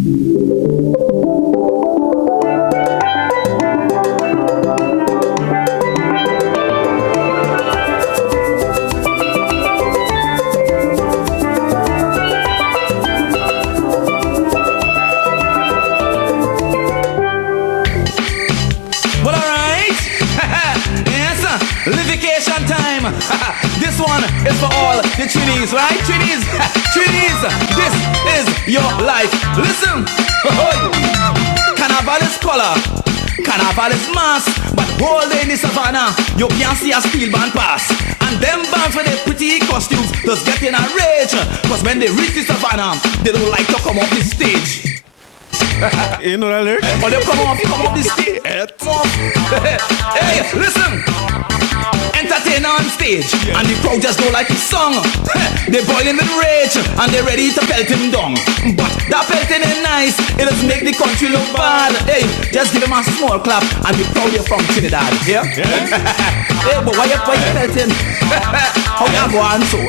This one is for all the Trinities, right? Trinities, Trinities, this is your life. Listen, Carnival is color, Carnival is mass, but all day in the savannah, you can't see a steel band pass. And them bands with their pretty costumes just get in a rage, cause when they reach the savannah, they don't like to come off the stage. You know that lyric? Or they come off the stage. Hey, listen. Entertainer on stage, and the crowd just don't like his song. They boiling with rage, and they ready to pelt him down. But that pelting is nice, it doesn't make the country look bad. Hey, just give him a small clap, and be proud you're from Trinidad. Yeah? Hey, but why you pelting? How you go on so?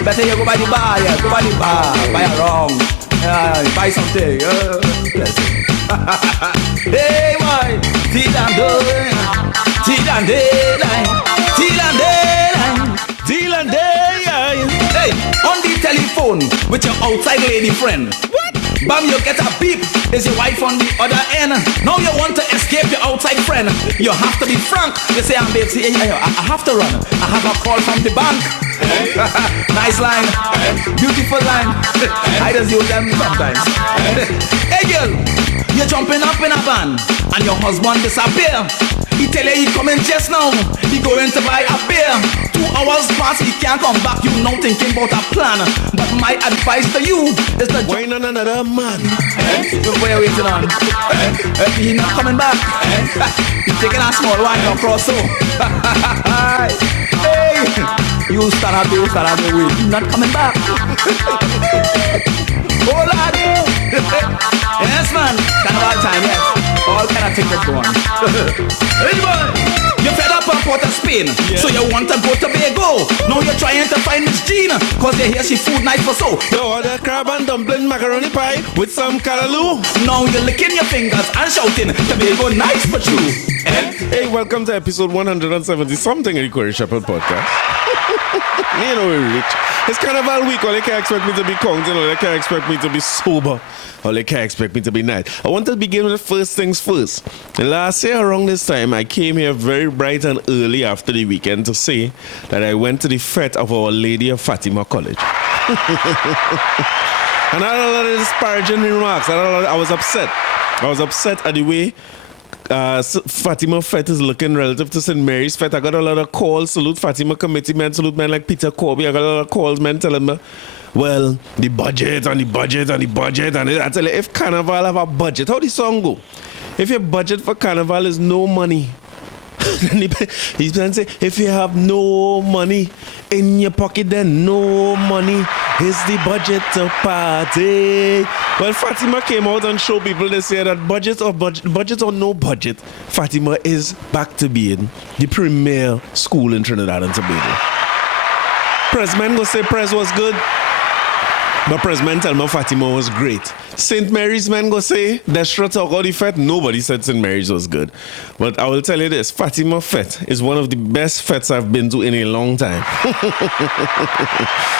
Better you go by the bar, yeah, go by the bar, buy a rum, buy something. Hey, boy, till I'm done. Till and daylight, till and daylight, till and daylight. Hey, on the telephone with your outside lady friend. What? Bam, you get a beep. Is your wife on the other end? Now you want to escape your outside friend. You have to be frank. You say, I'm babe, I have to run. I have a call from the bank. Nice line, beautiful line. I just use them sometimes. Hey girl, you're jumping up in a van and your husband disappear. He tell you he coming just now. He going to buy a beer. 2 hours pass, he can't come back. You now thinking about a plan. But my advice to you is to join another man. What are you waiting on? He not coming back. He's taking a small one across so. Hey, you start out the way. He's not coming back. Oh lad. Yes man, Carnival time, yes. All kind of tickets go on. Anybody? You're fed up on Port of Spain, so you want to go to Tobago. Now you're trying to find Miss Jean, cause you hear she food night for so. You order crab and dumpling macaroni pie with some callaloo. Now you're licking your fingers and shouting, Tobago nice for you. Hey, welcome to episode 170 something of the Corey Shepherd podcast. You know we're rich. It's Carnival week. All they can expect me to be counting. All they can expect me to be sober. All they can expect me to be nice. I want to begin with the first things first. Last year around this time, I came here very bright and early after the weekend to say that I went to the fete of Our Lady of Fatima College. And I had a lot of disparaging remarks. I was upset. I was upset at the way Fatima Fete is looking relative to St. Mary's Fete. I got a lot of calls, salute Fatima committee men, salute men like Peter Corby. I got a lot of calls, men telling me, well, the budget and the budget and the budget. And I tell you, if Carnival have a budget, how the song go? If your budget for Carnival is no money, he's going to say, if you have no money in your pocket, then no money is the budget to party. Well, Fatima came out and showed people this year that budget or no budget, Fatima is back to being the premier school in Trinidad and Tobago. Presman go say Pres was good, but Presman tell me Fatima was great. St. Mary's man go say Destra talk all the fete. Nobody said St. Mary's was good. But I will tell you this, Fatima Fete is one of the best fetes I've been to in a long time.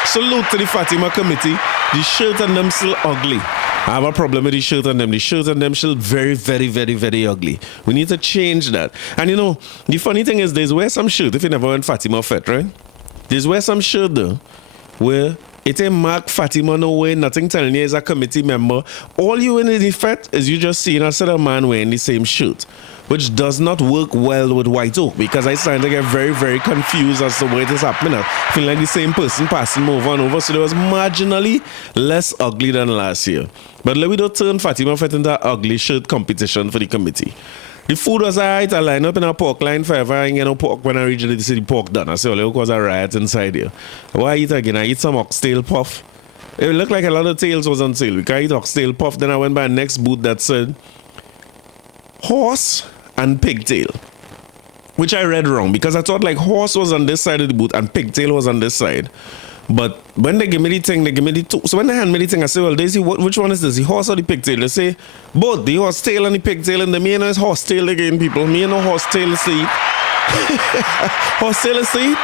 Salute to the Fatima committee. The shirt and them still ugly. I have a problem with the shirt and them. The shirt and them still very, very, very, very ugly. We need to change that. And you know, the funny thing is there's wear some shirt if you never went Fatima Fete, right? There's wear some shirt though where it ain't mark Fatima no way, nothing telling you as a committee member. All you in the fete is you just seeing a set of man wearing the same shirt, which does not work well with White Oak because I started to get very, very confused as to what is happening. I feel like the same person passing over and over, so there was marginally less ugly than last year. But let me don't turn Fatima Fete into an ugly shirt competition for the committee. The food was alright. I line up in a pork line forever. I ain't get no pork when I reach the city pork done. I say, oh, cause a riot inside here. What I eat again? I eat some oxtail puff. It looked like a lot of tails was on sale. We can eat oxtail puff. Then I went by the next booth that said horse and pigtail, which I read wrong because I thought like horse was on this side of the booth and pigtail was on this side. But when they give me the thing, they give me the two. So when they hand me the thing, I say, well, Daisy, which one is this? The horse or the pigtail? They say, both, the horse tail and the pigtail. And the me and is horse tail again, people. Me and no horse tail is to eat. Horse tail is to eat.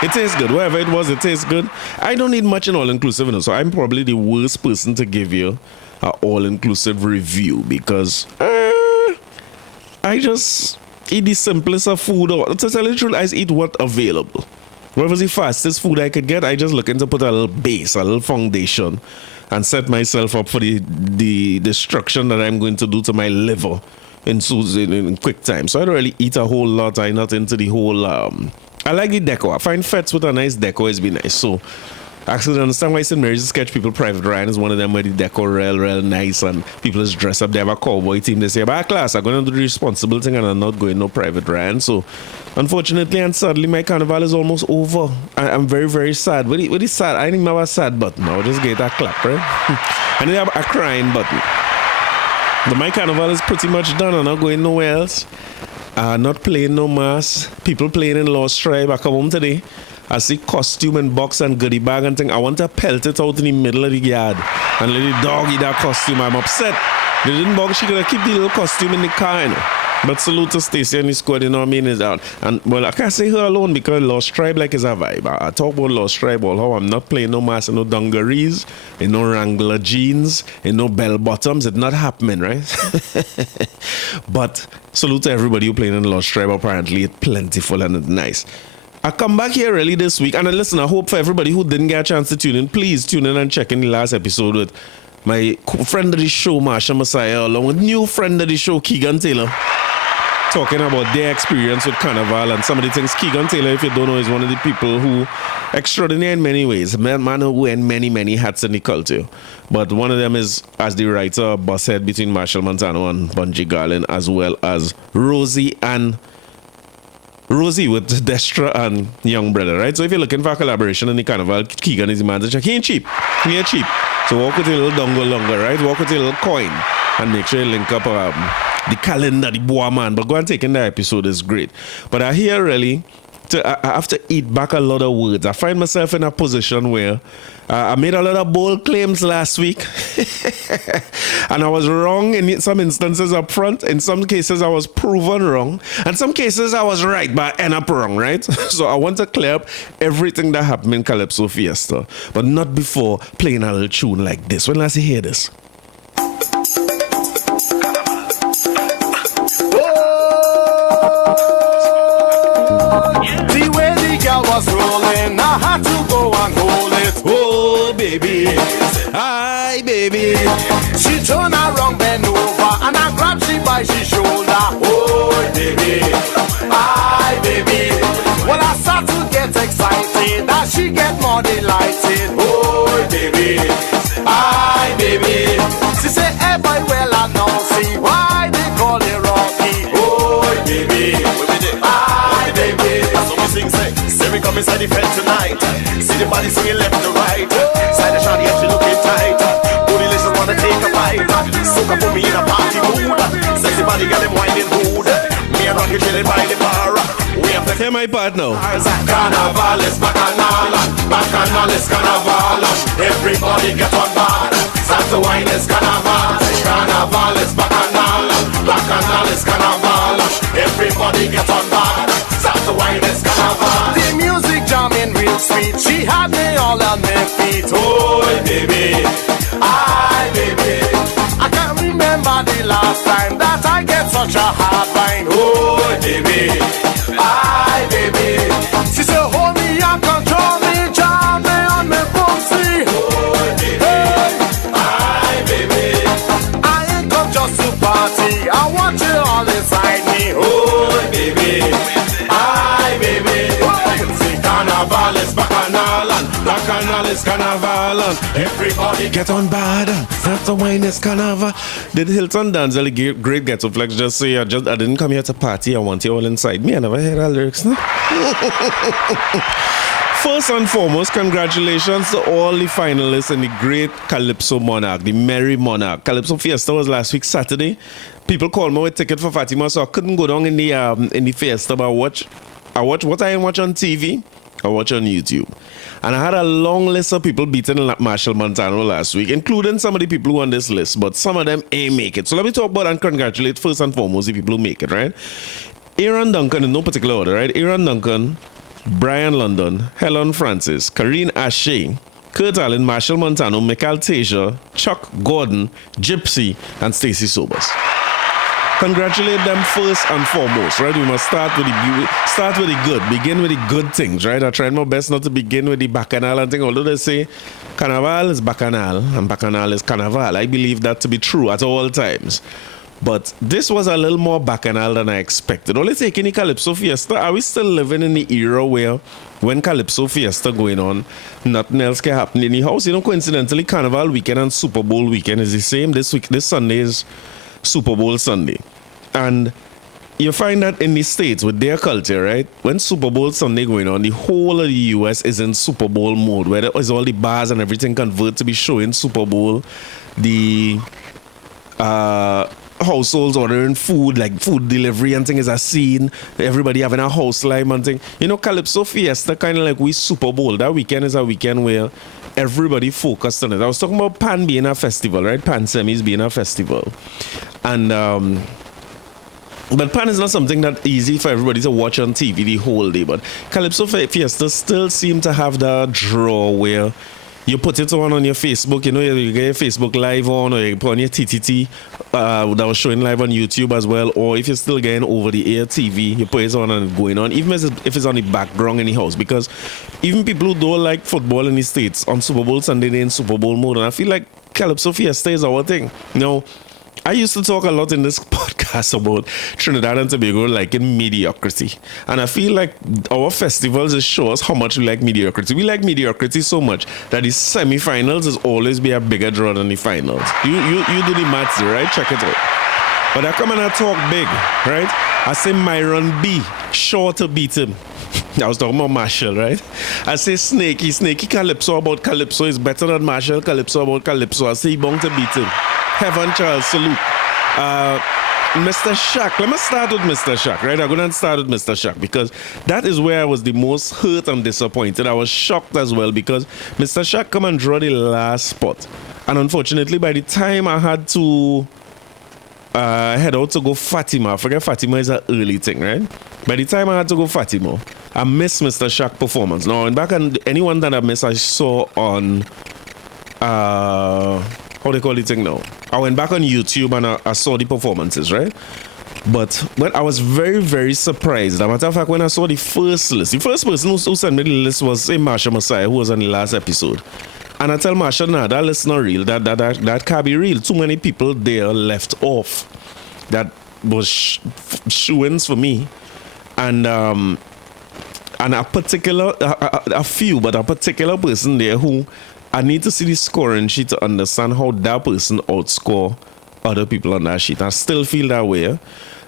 It tastes good. Whatever it was, it tastes good. I don't need much in all-inclusive, you know, so I'm probably the worst person to give you an all-inclusive review because I just eat the simplest of food. Or to tell you the truth, I just eat what available. Whatever's the fastest food I could get, I just looking to put a little base, a little foundation, and set myself up for the destruction that I'm going to do to my liver in quick time. So I don't really eat a whole lot. I'm not into the whole... I like the decor. I find fets with a nice decor is be nice. So actually, I understand why St. Mary's Sketch People Private Ryan is one of them where the decor real nice and people is dressed up. They have a cowboy team. They say, but class, I'm going to do the responsible thing and I'm not going no Private Ryan. So unfortunately and sadly, my carnival is almost over. I'm very, very sad. What is sad? I didn't have a sad button. I'll just get that clap, right? I didn't have a crying button. But my carnival is pretty much done. I'm not going nowhere else. Not playing no mass. People playing in Lost Tribe. I come home today. I see costume and box and goodie bag and thing. I want to pelt it out in the middle of the yard and let the dog eat that costume. I'm upset. They didn't bug. She could have keep the little costume in the car, you know. But salute to Stacey and the squad, you know what I mean? Is out. And well, I can't say her alone because Lost Tribe like is a vibe. I talk about Lost Tribe all how I'm not playing no mass and no dungarees, and no Wrangler jeans, and no bell bottoms. It's not happening, right? But salute to everybody who playing in Lost Tribe. Apparently it's plentiful and it's nice. I come back here early this week and listen, I hope for everybody who didn't get a chance to tune in, please tune in and check in the last episode with my friend of the show, Marsha Messiah, along with new friend of the show, Keegan Taylor, talking about their experience with Carnival and some of the things. Keegan Taylor, if you don't know, is one of the people who extraordinary in many ways. Man who wear many, many hats in the culture. But one of them is, as the writer, boss head between Marshall Montano and Bungie Garlin, as well as Rosie with Destra and Young Brother, right? So if you're looking for a collaboration in the Carnival, Keegan is the man to check. He ain't cheap. He ain't cheap. So walk with a little dongle longer, right? Walk with a little coin and make sure you link up the calendar, the boa man. But go and take in the episode, is great. But I hear really, I have to eat back a lot of words. I find myself in a position where I made a lot of bold claims last week. And I was wrong in some instances up front. In some cases, I was proven wrong. And some cases, I was right, but I end up wrong, right? So I want to clear up everything that happened in Calypso Fiesta. But not before playing a little tune like this. When last you hear this? Rolling, I had to go and hold it. Oh, baby, hi, baby. She turned around, bend over, and I grabbed she by she shoulder. Oh, baby, hi, baby. Well, I start to get excited, that she get more delighted. Oh, baby, hi, baby. She said, hey, boy, well, I know, see why they call it Rocky. Oh, baby, hi, baby. That's what we sing, say. We come inside the fence tonight. See the body swinging left to right. Side the shawty and she looking tight. Bootylicious wanna take a bite. Soak up for me in a party mood. Sexy body got them winding mood. Me and Rocky chilling by the bar. We have to hear my part now. Carnival is bacchanal. Bacchanal is carnival. Everybody get on board. Start to wine is carnival. Carnival is bacchanal. Bacchanal is carnival. Everybody get on board. Start to wine is carnival. The music jamming real sweet. She had me all on their feet. Oh, baby. Hi, baby. I can't remember the last time that I get such a hard wine. Oh, baby. Hi, baby. She said, hold me up, control me, jam me on me boomsy. Oh, baby. Hey. Hi, baby. I ain't come just to party. I want you all inside me. Oh, baby. Hi, baby. Carnival is bacchanal and bacchanal is carnival and everybody get on board. That's the wine is carnival. Did Hilton Danzel, great Ghetto Flex, just say I didn't come here to party, I want you all inside me? I never heard that lyrics, no? First and foremost, congratulations to all the finalists in the great Calypso Monarch, the Merry Monarch. Calypso Fiesta was last week Saturday. People called me with ticket for Fatima, so I couldn't go down in the fiesta, but I watch what I watch on TV. I watch on YouTube. And I had a long list of people beating Marshall Montano last week, including some of the people who on this list, but some of them ain't make it. So let me talk about and congratulate first and foremost the people who make it, right? Aaron Duncan, in no particular order, right? Aaron Duncan, Brian London, Helen Francis, Karine Ashe, Kurt Allen, Marshall Montano, Michael Tasia, Chuck Gordon, Gypsy, and Stacey Sobers. Congratulate them first and foremost, right? We must start with the good, begin with the good things, right? I tried my best not to begin with the bacchanal and thing, although they say carnival is bacchanal and bacchanal is carnival. I believe that to be true at all times. But this was a little more bacchanal than I expected. Only taking the Calypso Fiesta, are we still living in the era where when Calypso Fiesta going on, nothing else can happen in the house? You know, coincidentally, Carnival weekend and Super Bowl weekend is the same. This Sunday is Super Bowl Sunday. And you find that in the States, with their culture, right, when Super Bowl Sunday going on, the whole of the U.S. is in Super Bowl mode, where all the bars and everything convert to be showing Super Bowl. The households ordering food, like food delivery and thing is a scene. Everybody having a house live and thing. You know, Calypso Fiesta, kind of like we Super Bowl. That weekend is a weekend where everybody focused on it. I was talking about Pan being a festival, right? Pan Semis being a festival. And, but Pan is not something that easy for everybody to watch on TV the whole day. But Calypso Fiesta still seem to have that draw where you put it on your Facebook, you know, you get your Facebook live on, or you put on your TTT that was showing live on YouTube as well, or if you're still getting over the air TV, you put it on and it's going on, even if it's on the background in the house, because even people who don't like football in the States, on Super Bowl Sunday, they're in Super Bowl mode, and I feel like Calypso Fiesta is our thing. You know, I used to talk a lot in this podcast about Trinidad and Tobago liking mediocrity. And I feel like our festivals just show us how much we like mediocrity. We like mediocrity so much that the semi-finals is always be a bigger draw than the finals. You do the maths, right? Check it out. But I come and I talk big, right? I say Myron B, sure to beat him. I was talking about Marshall, right? I say Snaky Calypso about Calypso is better than Marshall Calypso about Calypso. I say he bound to beat him. Heaven Charles, salute. Mr. Shaq, let me start with Mr. Shaq, right? I'm going to start with Mr. Shaq because that is where I was the most hurt and disappointed. I was shocked as well because Mr. Shaq come and draw the last spot. And unfortunately, by the time I had to head out to go Fatima, I forget Fatima is an early thing, right? By the time I had to go Fatima, I missed Mr. Shaq performance. Now, and back on anyone that I missed, I saw on how they call the thing now. I went back on YouTube and I saw the performances, right? But when I was very, very surprised. As a matter of fact, when I saw the first list, the first person who sent me the list was Marsha Messiah, who was on the last episode. And I tell Marsha, nah, that list not real. That can't be real. Too many people there left off. That was shoo-ins for me. And a particular, a few, but a particular person there who I need to see the scoring sheet to understand how that person outscore other people on that sheet. I still feel that way.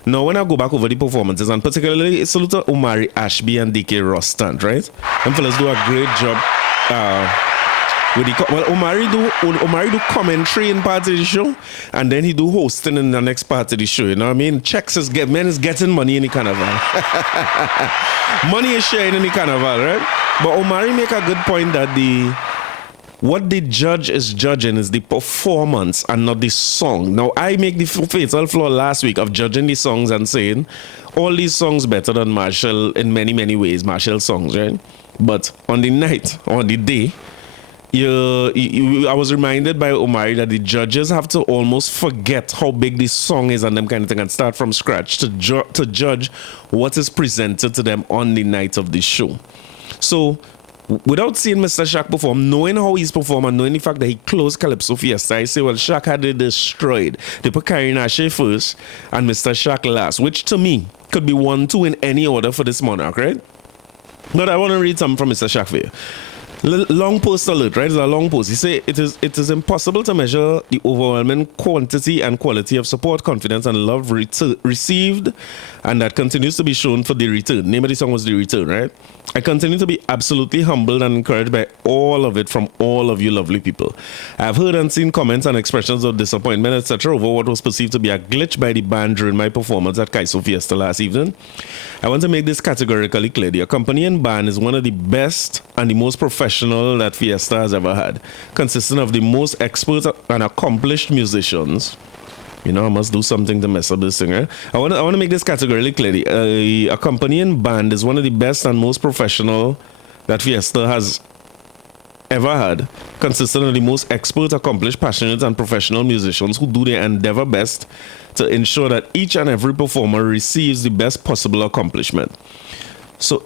Now, when I go back over the performances, and particularly it's a little Omari Ashby and DK Rostand, right? Them fellas do a great job. Omari do commentary in part of the show, and then he do hosting in the next part of the show. You know what I mean? Men is getting money in the carnival. Money is sharing in the carnival, right? But Omari make a good point that what the judge is judging is the performance and not the song. Now, I make the fatal flaw last week of judging the songs and saying all these songs better than Marshall in many, many ways, Marshall's songs, right? But on the night, on the day, I was reminded by Omari that the judges have to almost forget how big this song is and them kind of thing and start from scratch to judge what is presented to them on the night of the show. So, without seeing Mr. Shaq perform, knowing how he's performed and knowing the fact that he closed Calypso Fiesta, I say, well, Shaq had it destroyed. They put Karine Ashe first and Mr. Shaq last, which to me could be 1-2 in any order for this monarch, right? But I want to read something from Mr. Shaq for you. Long post alert, right? It's a long post. He say it is impossible to measure the overwhelming quantity and quality of support, confidence, and love received, and that continues to be shown for The Return. Name of the song was The Return, right? I continue to be absolutely humbled and encouraged by all of it from all of you lovely people. I have heard and seen comments and expressions of disappointment, etc., over what was perceived to be a glitch by the band during my performance at Calypso Fiesta last evening. I want to make this categorically clear. The accompanying band is one of the best and the most professional that Fiesta has ever had, consisting of the most expert and accomplished musicians. You know, I must do something to mess up this thing, right? I want to make this categorically clear. The accompanying band is one of the best and most professional that Fiesta has ever had, consisting of the most expert, accomplished, passionate, and professional musicians who do their endeavor best to ensure that each and every performer receives the best possible accomplishment. So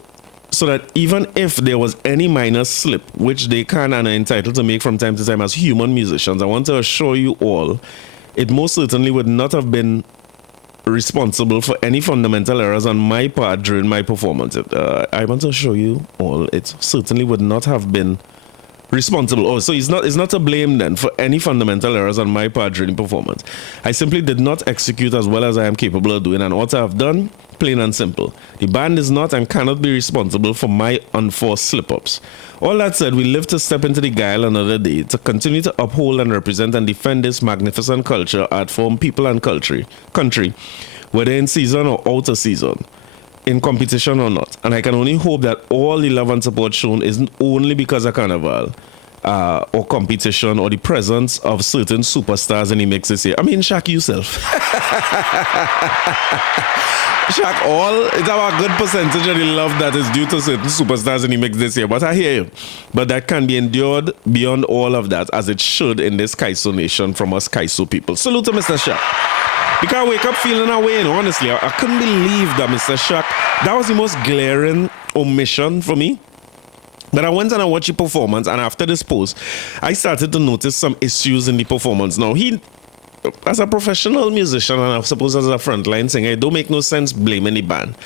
that even if there was any minor slip, which they can and are entitled to make from time to time as human musicians, I want to assure you all, it most certainly would not have been responsible for any fundamental errors on my part during my performance. I want to assure you all, it certainly would not have been responsible. Oh, so it's not to blame then for any fundamental errors on my part during performance. I simply did not execute as well as I am capable of doing, and what I have done, plain and simple. The band is not and cannot be responsible for my unforced slip-ups. All that said, we live to step into the guile another day, to continue to uphold and represent and defend this magnificent culture, art form, people and country, whether in season or out of season, in competition or not. And I can only hope that all the love and support shown isn't only because of Carnival or competition or the presence of certain superstars in the mix this year. I mean, Shaq yourself. Shaq, it's our good percentage of the love that is due to certain superstars in the mix this year. But I hear you. But that can be endured beyond all of that, as it should in this Calypso nation from us Calypso people. Salute to Mr. Shaq. Because I wake up feeling away, and honestly, I couldn't believe that Mr. Shaq, that was the most glaring omission for me. But I went and I watched the performance, and after this post, I started to notice some issues in the performance. Now, he, as a professional musician, and I suppose as a frontline singer, it don't make no sense blaming the band.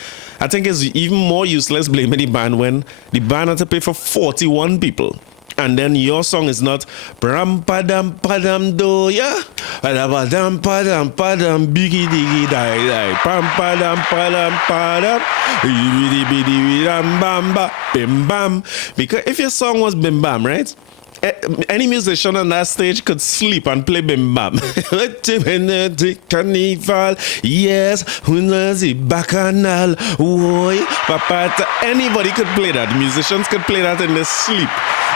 I think it's even more useless blaming the band when the band had to pay for 41 people. And then your song is not Bram padam padam do ya padam padam padam biggie diggy die die Bram padam padam padam bidi bidi bam bam ba bim bam. Because if your song was bim bam, right? Any musician on that stage could sleep and play bim bam. Carnival, yes, the bacchanal, boy, anybody could play that. Musicians could play that in their sleep.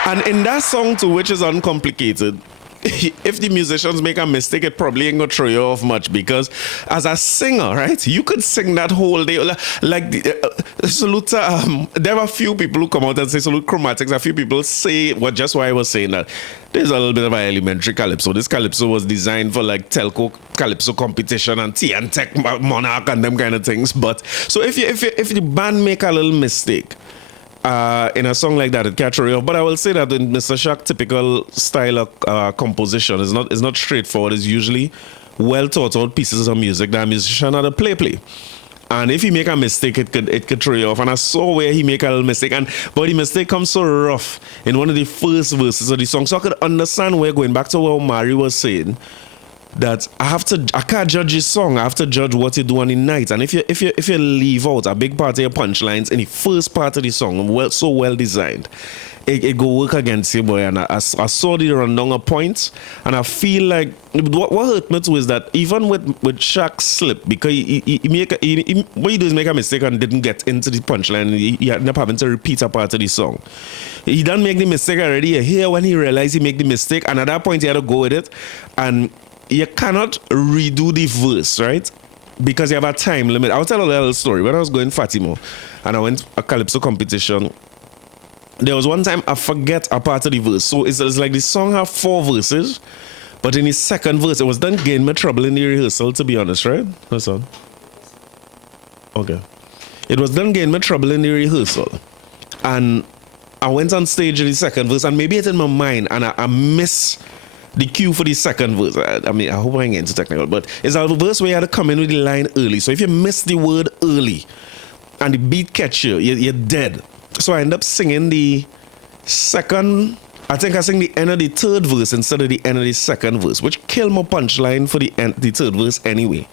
And in that song too, which is uncomplicated, if the musicians make a mistake, it probably ain't gonna throw you off much, because as a singer, right, you could sing that whole day. Like salute. There are a few people who come out and say salute chromatics. A few people say, well, just why I was saying that. There's a little bit of an elementary calypso. This calypso was designed for like telco calypso competition and T and Tech Monarch and them kind of things. But so if the band make a little mistake in a song like that, it can't throw you off. But I will say that in Mr. Shaq's typical style of composition is not straightforward. It's usually well thought out pieces of music that a musician had to play. And if he make a mistake, it could throw you off. And I saw where he make a little mistake, but the mistake comes so rough in one of the first verses of the song. So I could understand where, going back to what Mari was saying, that I can't judge his song. I have to judge what you do on the night. And if you leave out a big part of your punchlines in the first part of the song, so well designed, it go work against you, boy. And I saw the rundown of points, and I feel like what hurt me too is that even with Shaq's slip, because what he do is make a mistake and didn't get into the punchline, he ended up having to repeat a part of the song. He done make the mistake already. Here when he realized he made the mistake, and at that point he had to go with it, and you cannot redo the verse, right? Because you have a time limit. I'll tell a little story. When I was going Fatima and I went a Calypso competition, there was one time I forget a part of the verse. So it's like the song have 4 verses, but in the second verse, it was done getting me trouble in the rehearsal, to be honest, right? That's all. Okay. It was done getting me trouble in the rehearsal. And I went on stage in the second verse, and maybe it's in my mind, and I miss the cue for the second verse. I mean, I hope I ain't getting too technical, but it's a verse where you had to come in with the line early. So if you miss the word early and the beat catch you, you're dead. So I end up singing the second, I think I sing the end of the third verse instead of the end of the second verse, which killed my punchline for the third verse anyway.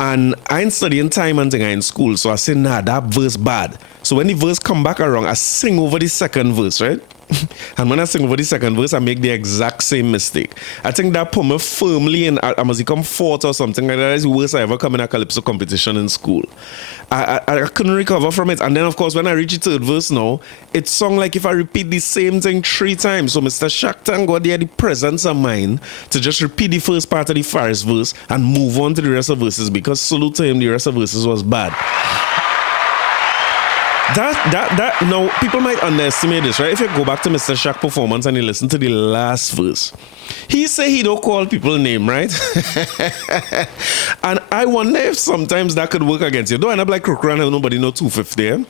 And I ain't studying time and thing in school, so I said, nah, that verse bad. So when the verse come back around, I sing over the second verse, right? And when I sing over the second verse, I make the exact same mistake. I think that put me firmly in, I must come fourth or something like that. That is the worst I ever come in a Calypso competition in school. I couldn't recover from it. And then, of course, when I reach the third verse now, it sung like if I repeat the same thing 3 times. So Mr. Shakhtar got there the presence of mind to just repeat the first part of the first verse and move on to the rest of verses, because salute to him, the rest of verses was bad. Now, people might underestimate this, right? If you go back to Mr. Shaq performance and you listen to the last verse, he say he don't call people name, right? And I wonder if sometimes that could work against you. Don't end up like Crook and nobody know 250, eh?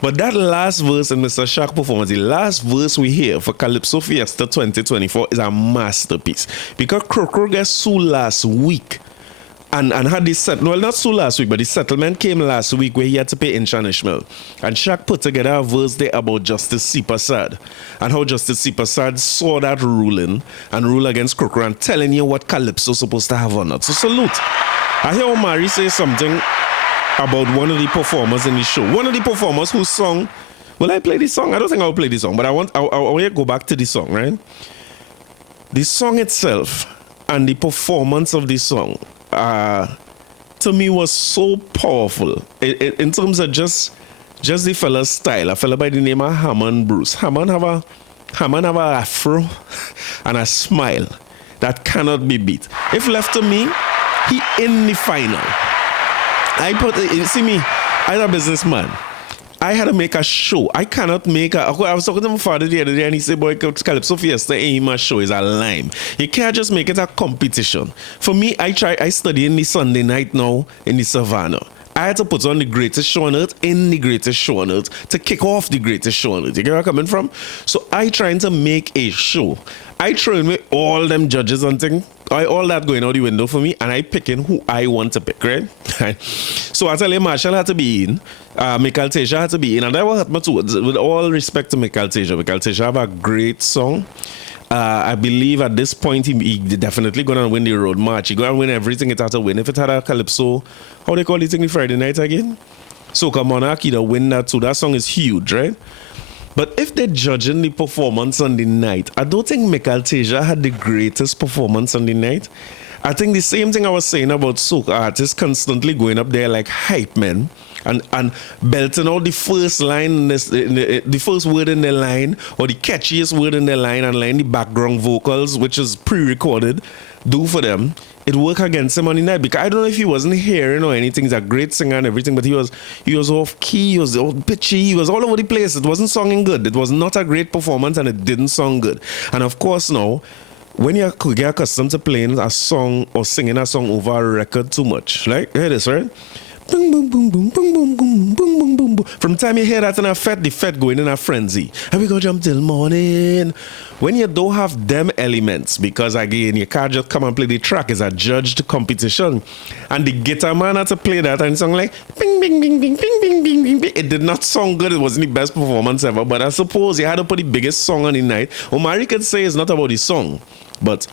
But that last verse in Mr. Shaq performance, the last verse we hear for Calypso Fiesta 2024 is a masterpiece. Because Crook gets sued last week. And had this well, not so last week, but the settlement came last week where he had to pay Inch and Ishmael. And Shaq put together a verse there about Justice C. Prasad and how Justice C. Prasad saw that ruling and rule against Croker and telling you what Calypso supposed to have on it. So salute. I hear Omari say something about one of the performers in the show. One of the performers who sung, will I play this song? I don't think I'll play this song, but I want to go back to the song, right? The song itself and the performance of the song to me was so powerful in terms of just the fella's style. A fella by the name of Hammond Bruce. Hammond have a afro and a smile that cannot be beat. If left to me, he in the final. See me, I'm a businessman. I had to make a show. I cannot make I was talking to my father the other day and he said, boy, Calypso Fiesta ain't my show, is a lime. You can't just make it a competition. For me, I study in the Sunday night now in the Savannah. I had to put on the greatest show on earth in the greatest show on earth to kick off the greatest show on earth. You get where I'm coming from? So I trying to make a show. I throw in all them judges and things. All that going out the window for me, and I picking who I want to pick, right? So I tell you, Marshall had to be in, Michael Teja had to be in, and that will hurt me too. With all respect to Michael Teja have a great song. I believe at this point he definitely gonna win the road march. He gonna win everything it had to win. If it had a Calypso, how they call it thing the Friday night again? Soca Monarch, he'd win that too. That song is huge, right? But if they're judging the performance on the night, I don't think Michael Teja had the greatest performance on the night. I think the same thing I was saying about soca artists constantly going up there like hype men and belting out the first line, the first word in the line, or the catchiest word in the line, and laying the background vocals, which is pre-recorded, do for them. It worked against him on the night, because I don't know if he wasn't hearing or anything. He's a great singer and everything, but he was off key, he was off pitchy, he was all over the place. It wasn't sounding good. It was not a great performance and it didn't sound good. And of course now, when you get accustomed to playing a song or singing a song over a record too much, like, hear this, right? Boom, boom, boom, boom, boom, boom, boom, boom, boom, boom, boom. From the time you hear that in a fete, the fete going in a frenzy. And we go jump till morning. When you don't have them elements, because again, you can't just come and play the track, it's a judged competition. And the guitar man had to play that and song like bing, bing, bing, bing, bing, bing, bing, bing, bing. It did not sound good. It wasn't the best performance ever. But I suppose you had to put the biggest song on the night. Omari could say it's not about the song, but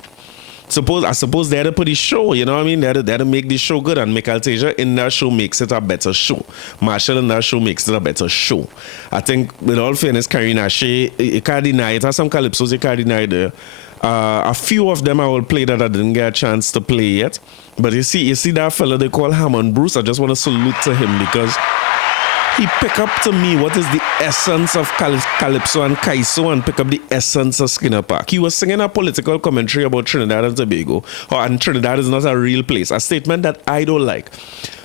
I suppose they had to put the show, you know what I mean? They had to make the show good, and Michael Teja in that show makes it a better show. Marshall in that show makes it a better show. I think, with all fairness, Karina Shea, you can't deny it. Has some Calypsos you can't deny there. A few of them I will play that I didn't get a chance to play yet. But you see that fella they call Hammond Bruce. I just want to salute to him, because he pick up to me what is the essence of Calypso and Kaiso, and pick up the essence of Skinner Park. He was singing a political commentary about Trinidad and Tobago, and Trinidad is not a real place. A statement that I don't like.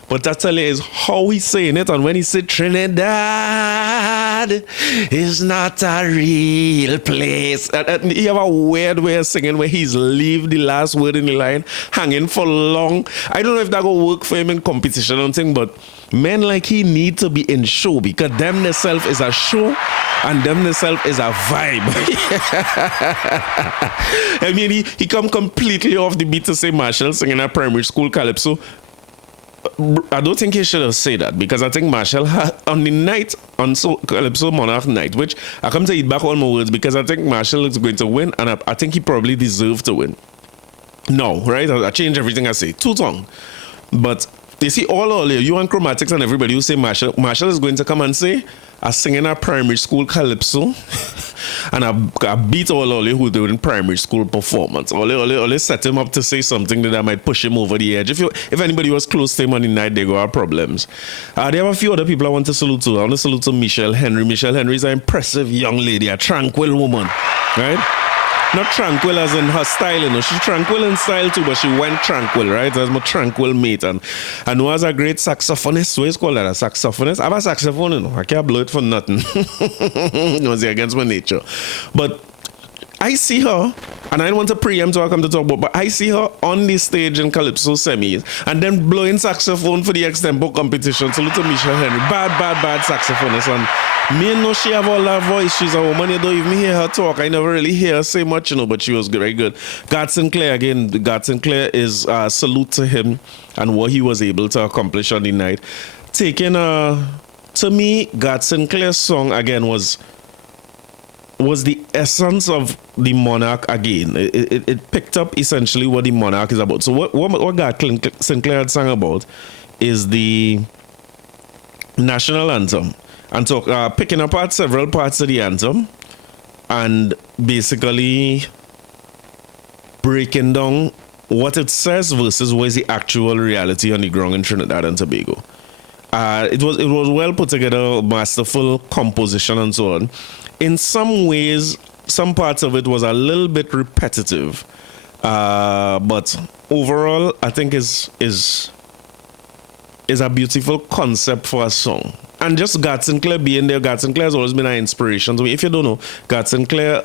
But that tell you is how he's saying it. And when he said Trinidad is not a real place, and he have a weird way of singing where he's leave the last word in the line hanging for long. I don't know if that will work for him in competition or something, but men like he need to be in show, because them themselves is a show and them themselves is a vibe. I mean, he come completely off the beat to say Marshall singing a primary school Calypso. I don't think he should have said that, because I think Marshall on the night, on Calypso Monarch night, which I come to eat back all my words, because I think Marshall is going to win, and I think he probably deserved to win. No, right? I change everything I say. Two tongue. But You see, all earlier, you and Chromatics and everybody who say Marshall is going to come and say, I sing in a primary school calypso, and I beat all earlier who doing primary school performance. All set him up to say something that I might push him over the edge. If anybody was close to him on the night, they go have problems. There have a few other people I want to salute to. I want to salute to Michelle Henry. Michelle Henry is an impressive young lady, a tranquil woman, right? Not tranquil as in her style, you know. She's tranquil in style too, but she went tranquil, right? As my tranquil mate. And I know as a great saxophonist, what is called that, a saxophonist? I have a saxophone, you know. I can't blow it for nothing. No, it's against my nature. But I see her, and I don't want to preempt what I come to talk about, but I see her on the stage in Calypso semis, and then blowing saxophone for the extempo competition. So little Michelle Henry, bad saxophonist. And me know she have all that voice. She's a woman, you don't even hear her talk. I never really hear her say much, you know, but she was very good. God Sinclair, again, God Sinclair is salute to him and what he was able to accomplish on the night. To me, God Sinclair's song, again, was the essence of the Monarch again. It picked up essentially what the Monarch is about. So what God Sinclair had sang about is the national anthem. And so picking apart several parts of the anthem and basically breaking down what it says versus what is the actual reality on the ground in Trinidad and Tobago. It was well put together, masterful composition and so on. In some ways, some parts of it was a little bit repetitive, but overall, I think is a beautiful concept for a song. And just God Sinclair being there, God Sinclair has always been an inspiration to me. If you don't know, God Sinclair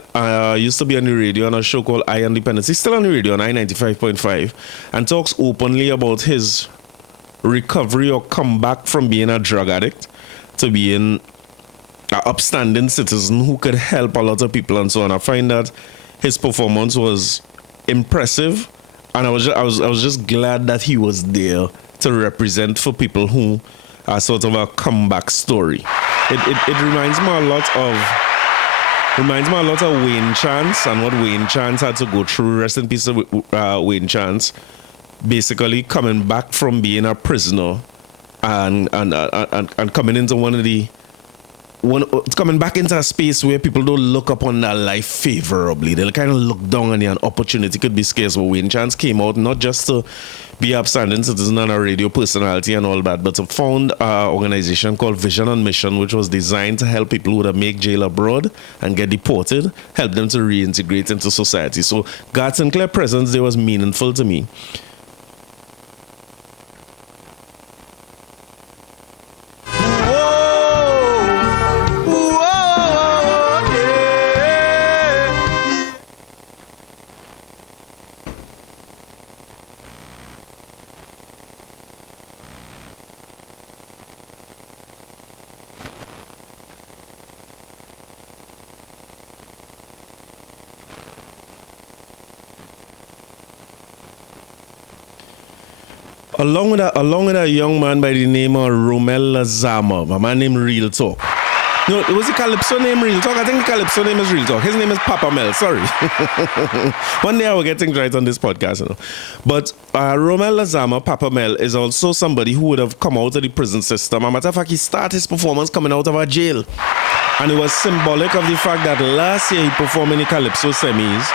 used to be on the radio on a show called I Independence. He's still on the radio on I-95.5 and talks openly about his recovery or comeback from being a drug addict to being an upstanding citizen who could help a lot of people and so on. I find that his performance was impressive, and I was just glad that he was there to represent for people who are sort of a comeback story. It reminds me a lot of Wayne Chance and what Wayne Chance had to go through. Rest in peace, Wayne Chance. Basically coming back from being a prisoner and coming into coming back into a space where people don't look upon their life favorably. They'll kind of look down on you, and opportunity could be scarce. But Wayne Chance came out not just to be an upstanding citizen and a radio personality and all that, but to found an organization called Vision and Mission, which was designed to help people who would make jail abroad and get deported, help them to reintegrate into society. So God Sinclair's presence there was meaningful to me. Along with a young man by the name of Romel Lazama, a man named Real Talk. No, it was the Calypso name Real Talk. I think the Calypso name is Real Talk. His name is Papa Mel. Sorry. One day I will get things right on this podcast, you know. But Romel Lazama, Papa Mel, is also somebody who would have come out of the prison system. As a matter of fact, he started his performance coming out of a jail. And it was symbolic of the fact that last year he performed in the Calypso semis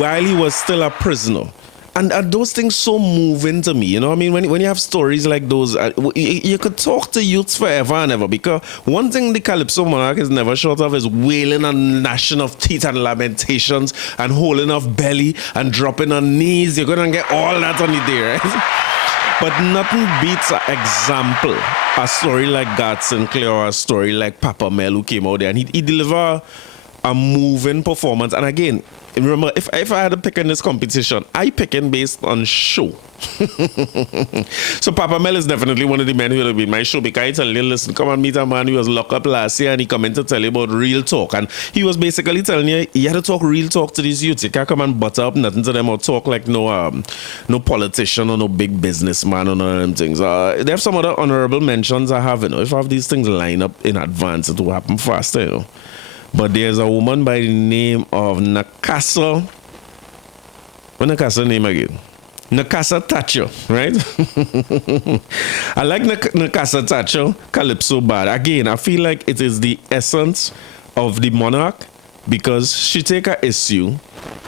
while he was still a prisoner. And those things so moving to me, you know what I mean? When you have stories like those, you could talk to youths forever and ever, because one thing the Calypso Monarch is never short of is wailing and gnashing of teeth and lamentations and holding of belly and dropping on knees. You're going to get all that on the day, right? But nothing beats an example, a story like God Sinclair or a story like Papa Mel who came out there and he delivered a moving performance. And again, remember, if I had to pick in this competition, I pick in based on show. So Papa Mel is definitely one of the men who will be in my show, because I tell you, listen, come and meet a man who was locked up last year and he come in to tell you about real talk. And he was basically telling you had to talk real talk to these youths. You can't come and butter up nothing to them or talk like no politician or no big businessman or none of them things. There have some other honorable mentions I have, you know. If I have these things lined up in advance, it will happen faster, you know. But there's a woman by the name of Nakasa. What's Nakasa's name again? Nakasa Tacho, right? I like Nakasa Tacho, Calypso bad. Again, I feel like it is the essence of the monarch because she take an issue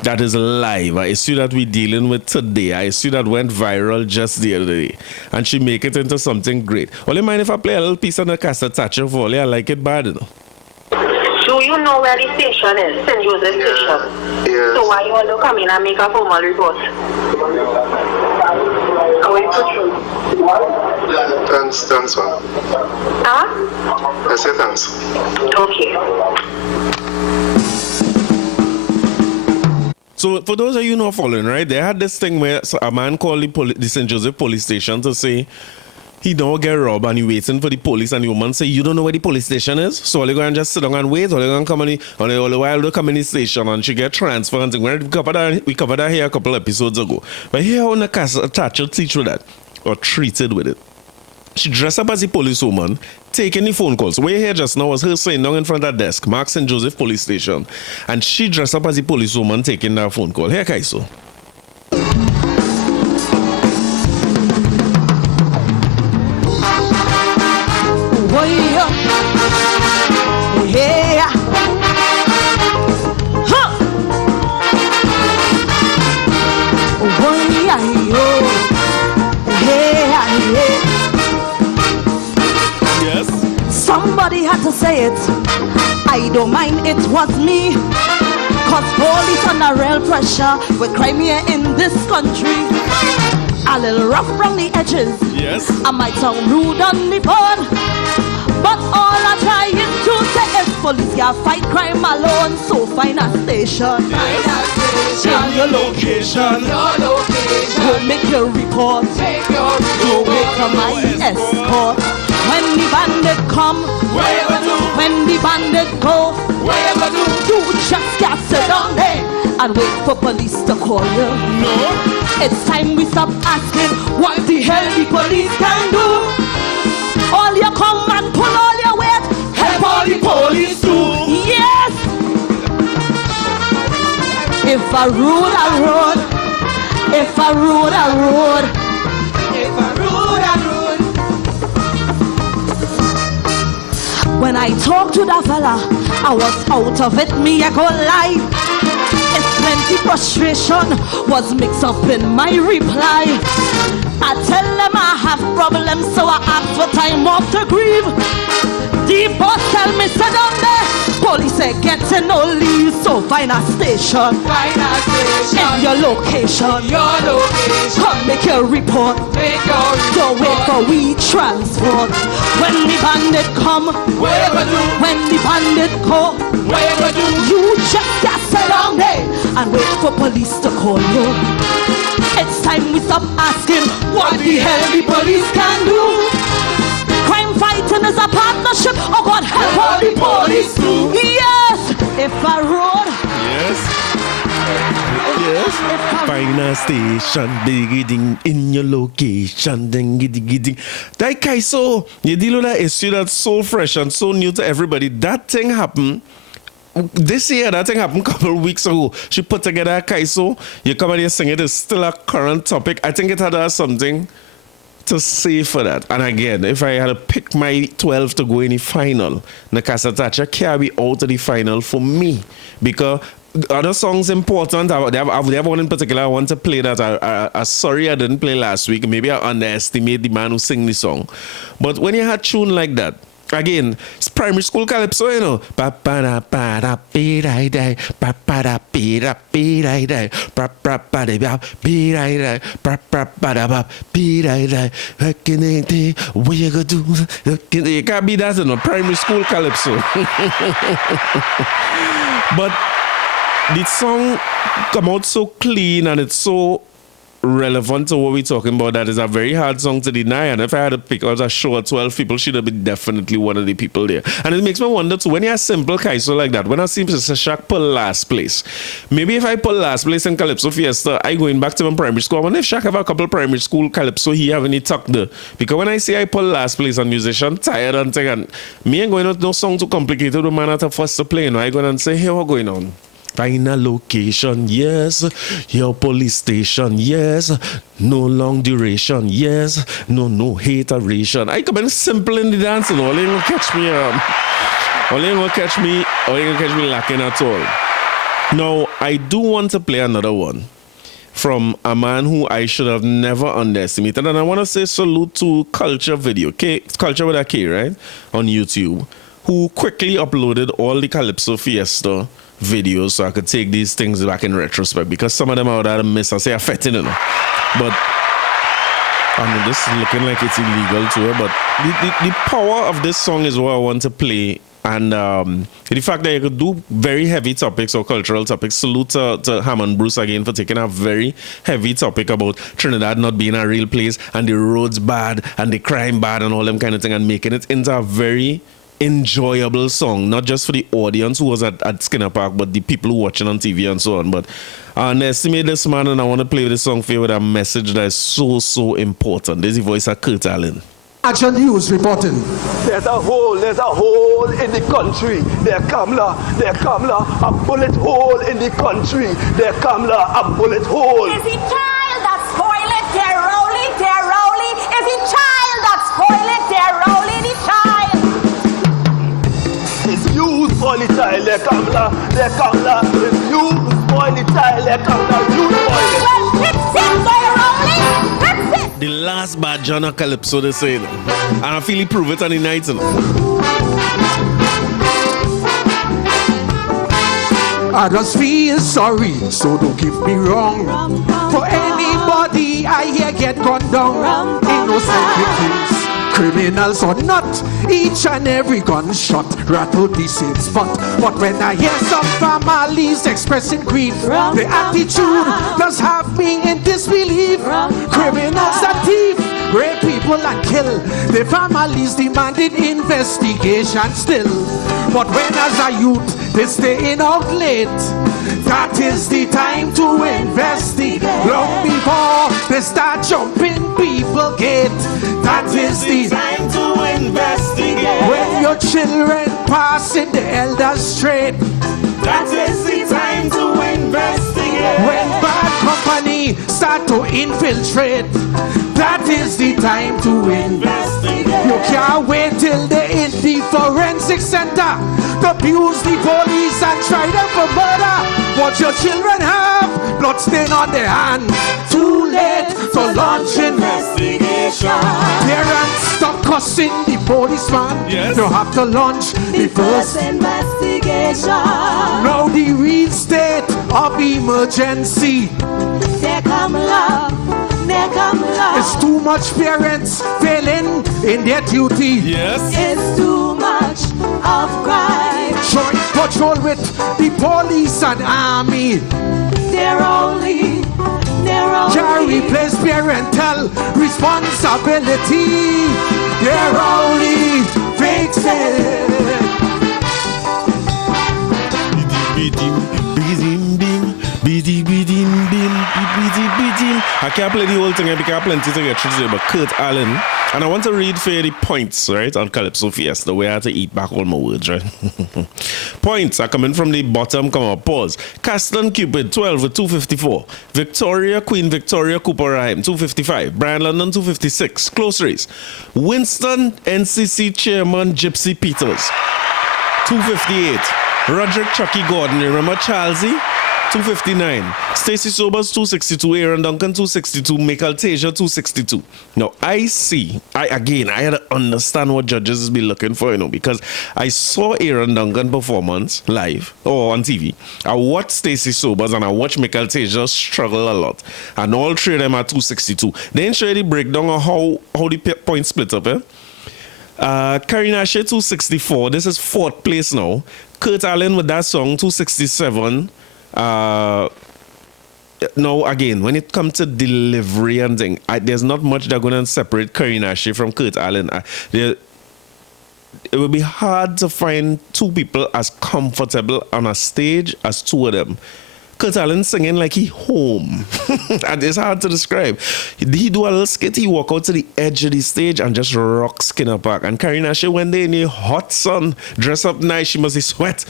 that is live, an issue that we're dealing with today, an issue that went viral just the other day, and she make it into something great. Only mind if I play a little piece of Nakasa Tacho for you? I like it bad, you know. Do you know where the station is? St. Joseph Station. Yes. So why you want to come in and make a formal report? Thanks, man. Huh? I say thanks. Okay. So for those of you not following, right, they had this thing where a man called the St. Joseph police station to say he don't get robbed and he waiting for the police and the woman say, you don't know where the police station is? So all you going to just sit down and wait, or you going to come in all the while they come in the station and she get transferred and things. We covered that here a couple episodes ago. But here how Nakasa Tacho teach with that or treated with it. She dressed up as a policewoman, taking the phone calls. What you hear just now was her sitting down in front of that desk, Mark St. Joseph Police Station, and she dressed up as a policewoman taking that phone call. Here, Kaiso. Somebody had to say it. I don't mind, it was me. Cause police under real pressure with crime here in this country. A little rough around the edges. Yes. I might sound rude on the phone, but all I'm trying to say is police can't fight crime alone. So find a station. Find a station. In your location. Go make your report. Go wait for my escort. When the bandit come, Whatever do, when the bandit go, whatever do. you just can't sit down there and wait for police to call you. No. It's time we stop asking what the hell the police can do. All you come and pull all your weight, help all the police do. Yes! If I rule, I road. If I rule, I road. If I rude, I rude. When I talked to that fella, I was out of it, me I go lie. It's plenty frustration was mixed up in my reply. I tell them I have problems, so I ask for time off to grieve. The boss tell me sit down there. Police say get no leave, so find a station. Find a station. In your location. Your location. Come make your report. Make your report. Don't wait for we transport. When the bandit come, Whatever do, when the bandit go, whatever do. you just got sit down there and wait for police to call you. It's time we stop asking what the hell the police can do. Crime fighting is a partnership. Oh God, help all the police do. Yes, if I road. Yes. Yes. Find a station, diggy ding in your location, ding ding. That Kaiso, you deal with that issue that's so fresh and so new to everybody. That thing happened this year. That thing happened a couple of weeks ago. She put together a Kaiso. You come and you sing it. It's still a current topic. I think it had something to say for that. And again, if I had to pick my 12 to go in the final, Nakasa Tacho carry out to the final for me because other songs important. They have one in particular I want to play that I sorry I didn't play last week. Maybe I underestimate the man who sing the song. But when you had tune like that, again, it's primary school calypso, you know. What you gonna do? It can't be that, you know, primary school calypso. But the song come out so clean and it's so relevant to what we're talking about that is a very hard song to deny. And if I had to pick out a show of 12 people, she'd have been definitely one of the people there. And it makes me wonder too, when you have simple Kaiso like that, when I see Mr. Shaq pull last place, maybe if I pull last place in Calypso Fiesta, I going back to my primary school. I wonder if Shaq have a couple of primary school Calypso he have any tuck there. Because when I say I pull last place on musician, tired and thing, and me ain't going out no song too complicated, the man at a first to play, you know, I go and say, hey, what's going on? Final location, yes. Your police station, yes. No long duration, yes. No hateration. I come in simple in the dance, and all you gonna catch me. All you gonna catch me lacking at all. Now, I do want to play another one from a man who I should have never underestimated, and I want to say salute to Culture Video, Culture with a K, right, on YouTube, who quickly uploaded all the Calypso Fiesta videos so I could take these things back in retrospect, because some of them I would have missed. I say affecting, you know. But I mean, this is looking like it's illegal too. But the power of this song is what I want to play. And the fact that you could do very heavy topics or cultural topics. Salute to Hammond Bruce again for taking a very heavy topic about Trinidad not being a real place and the roads bad and the crime bad and all them kind of thing, and making it into a very enjoyable song, not just for the audience who was at Skinner Park, but the people who watching on TV and so on. But I underestimate this man, and I want to play this song for you with a message that is so important. This is the voice of Kurt Allen. Action News reporting. There's a hole in the country. There come a bullet hole in the country. There come a bullet hole. Is it child that spoil it? They're rolling. Is it child that spoil it? They're rolling the child. It's you spoil the child. There come It's you spoil the child. There come you spoil it. Well, fix it. They're rolling. Fix it. The last bad John of Calypso, they say, you know. And I feel he prove it on the night, you know. I just feel sorry, so don't give me wrong. For anybody I hear get gunned down, innocent victims, criminals or not, each and every gunshot rattle the same spot. But when I hear some families expressing grief, the attitude does have me in disbelief. Criminals and thieves rape people and kill. The families demanded investigation still. But when as a youth they staying out late, that is the time to investigate. Long before they start jumping people gate, that is the time to investigate. When your children passing the elders straight, that is the time to investigate. When bad company start to infiltrate, that is the time to investigate. You can't wait till they're in the forensic center to abuse the police and try them for murder. What your children have, blood stain on their hand. Too late to launch investigation. Parents, stop cussing the policeman. Yes. You have to launch the first investigation. Now the real state of emergency. There come love. It's too much parents failing in their duty. Yes. It's too much of crime. Joint patrol with the police and army. They're only. Can't replace parental responsibility. They're only fixing. I can't play the whole thing because I have plenty to get through today, but Kurt Allen, and I want to read for you the points, right, on Calypso Fiesta, the way I have to eat back all my words, right? Points are coming from the bottom, come on, pause. Caston Cupid, 12 with 254. Queen Victoria Cooper Rhyme, 255. Brian London, 256. Close race. Winston NCC Chairman Gypsy Peters, 258. Roderick Chucky Gordon, remember Charlesy? 259. Stacey Sobers 262. Aaron Duncan 262. Michael Tasia 262. Now I had to understand what judges be looking for, you know, because I saw Aaron Duncan performance live or on TV. I watched Stacey Sobers and I watched Michael Tasia struggle a lot, and all three of them are 262. They didn't show you the breakdown of how the points split up. Karina Shea 264. This is fourth place now. Kurt Allen with that song 267. Now again, when it comes to delivery and thing, there's not much that going to separate Karina Shea from Kurt Allen. It would be hard to find two people as comfortable on a stage as two of them. Kurt Allen singing like he home. And it's hard to describe. He do a little skit, he walk out to the edge of the stage and just rock Skinner Park. And Karina Shea, when they in the hot sun, dress up nice, she must be sweat.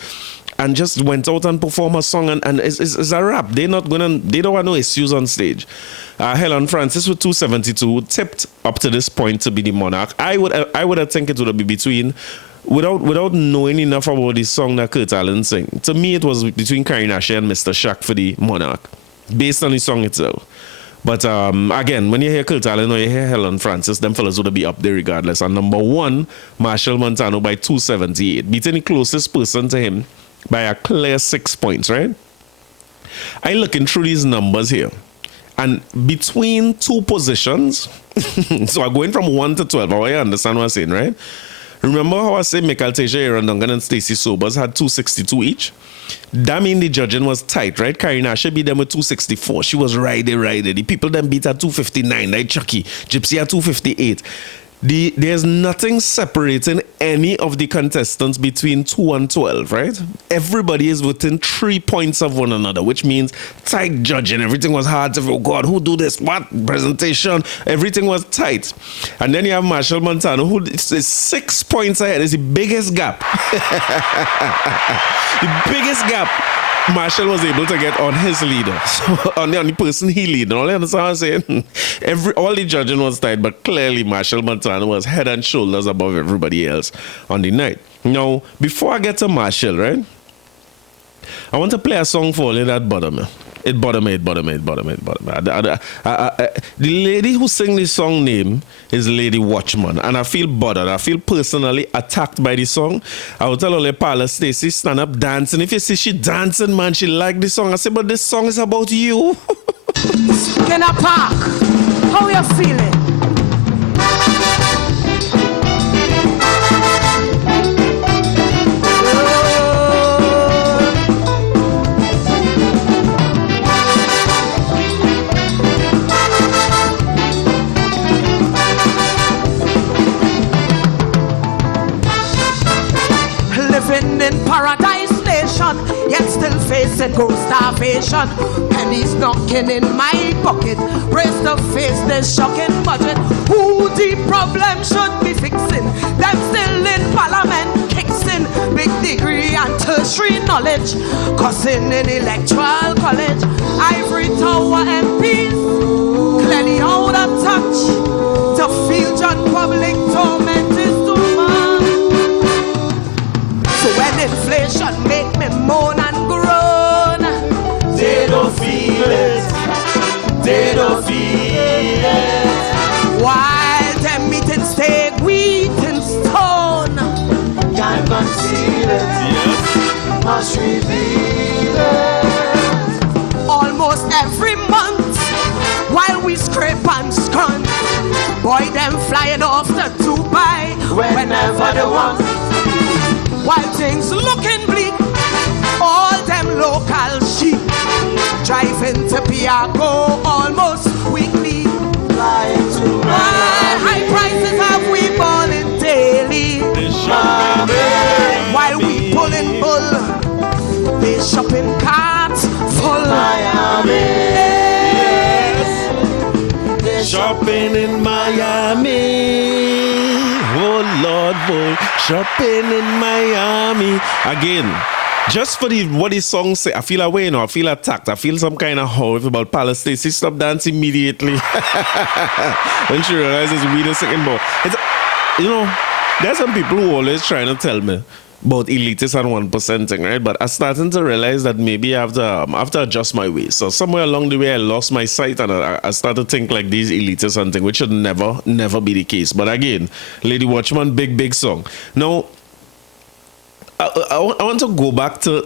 and just went out and performed a song and it's a rap. They don't want no issues on stage. Helen Francis with 272 tipped up to this point to be the monarch. I would have think it would be between, without knowing enough about the song that Kurt Allen sing. To me, it was between Karinache and Mr. Shaq for the monarch, based on the song itself. But again, when you hear Kurt Allen or you hear Helen Francis, them fellas would be up there regardless. And number one, Marshall Montano by 278, beating the closest person to him by a clear 6 points, right? I looking through these numbers here. And between two positions, so I'm going from 1 to 12, how I understand what I'm saying, right? Remember how I said Michael Teja, Aaron Duncan, and Stacey Sobers had 262 each? That means the judging was tight, right? Karinache beat them with 264. She was right there. The people then beat her 259, like Chucky. Gypsy at 258. There's nothing separating any of the contestants between 2 and 12, right? Everybody is within 3 points of one another, which means tight judging. Everything was hard to, oh God, who do this? What? Presentation. Everything was tight. And then you have Marshall Montano, who is 6 points ahead. It's the biggest gap. The biggest gap Marshall was able to get on his leader, so on the person he lead. All you understand what I'm saying? All the judging was tight, but clearly Marshall Montano was head and shoulders above everybody else on the night. Now, before I get to Marshall, right, I want to play a song for you that bother me. It bother me. The lady who sang this song name is Lady Watchman, and I feel bothered. I feel personally attacked by the song. I will tell her, Paula Stacey, stand up dancing. If you see she dancing, man, she like this song. I say, but this song is about you. Skinner Park, how you feeling? In Paradise Nation, yet still facing ghost starvation. Pennies knocking in my pocket, brace to face this shocking budget. Who the problem should be fixing? Them still in Parliament, kicking big degree and tertiary knowledge, cussing in electoral college. Ivory Tower MPs clearly out of touch. To feel John public torment is too much. So when inflation make me moan and groan, they don't feel it, they don't feel it. While them meetings stay wheat and stone, can't conceal it, yes, must reveal it. Almost every month, while we scrape and scrunch, boy them flying off to Dubai whenever they want. While things looking bleak, all them local sheep driving to Piago almost weekly. Flying to high prices have we falling daily. While we pulling bull, they shopping carts full. Miami, yes. Shopping in Miami. Oh Lord, boy, shopping in Miami. Again, just for what the song say, I feel away now, I feel attacked, I feel some kind of horror about Paula Stacey. Stop dancing immediately. When she realizes we the second ball. There's some people who always trying to tell me about elitists and 1% thing, right? But I'm starting to realize that maybe I have to adjust my ways. So somewhere along the way, I lost my sight and I started to think like these elitists and thing, which should never be the case. But again, Lady Watchman, big song. Now, I want to go back to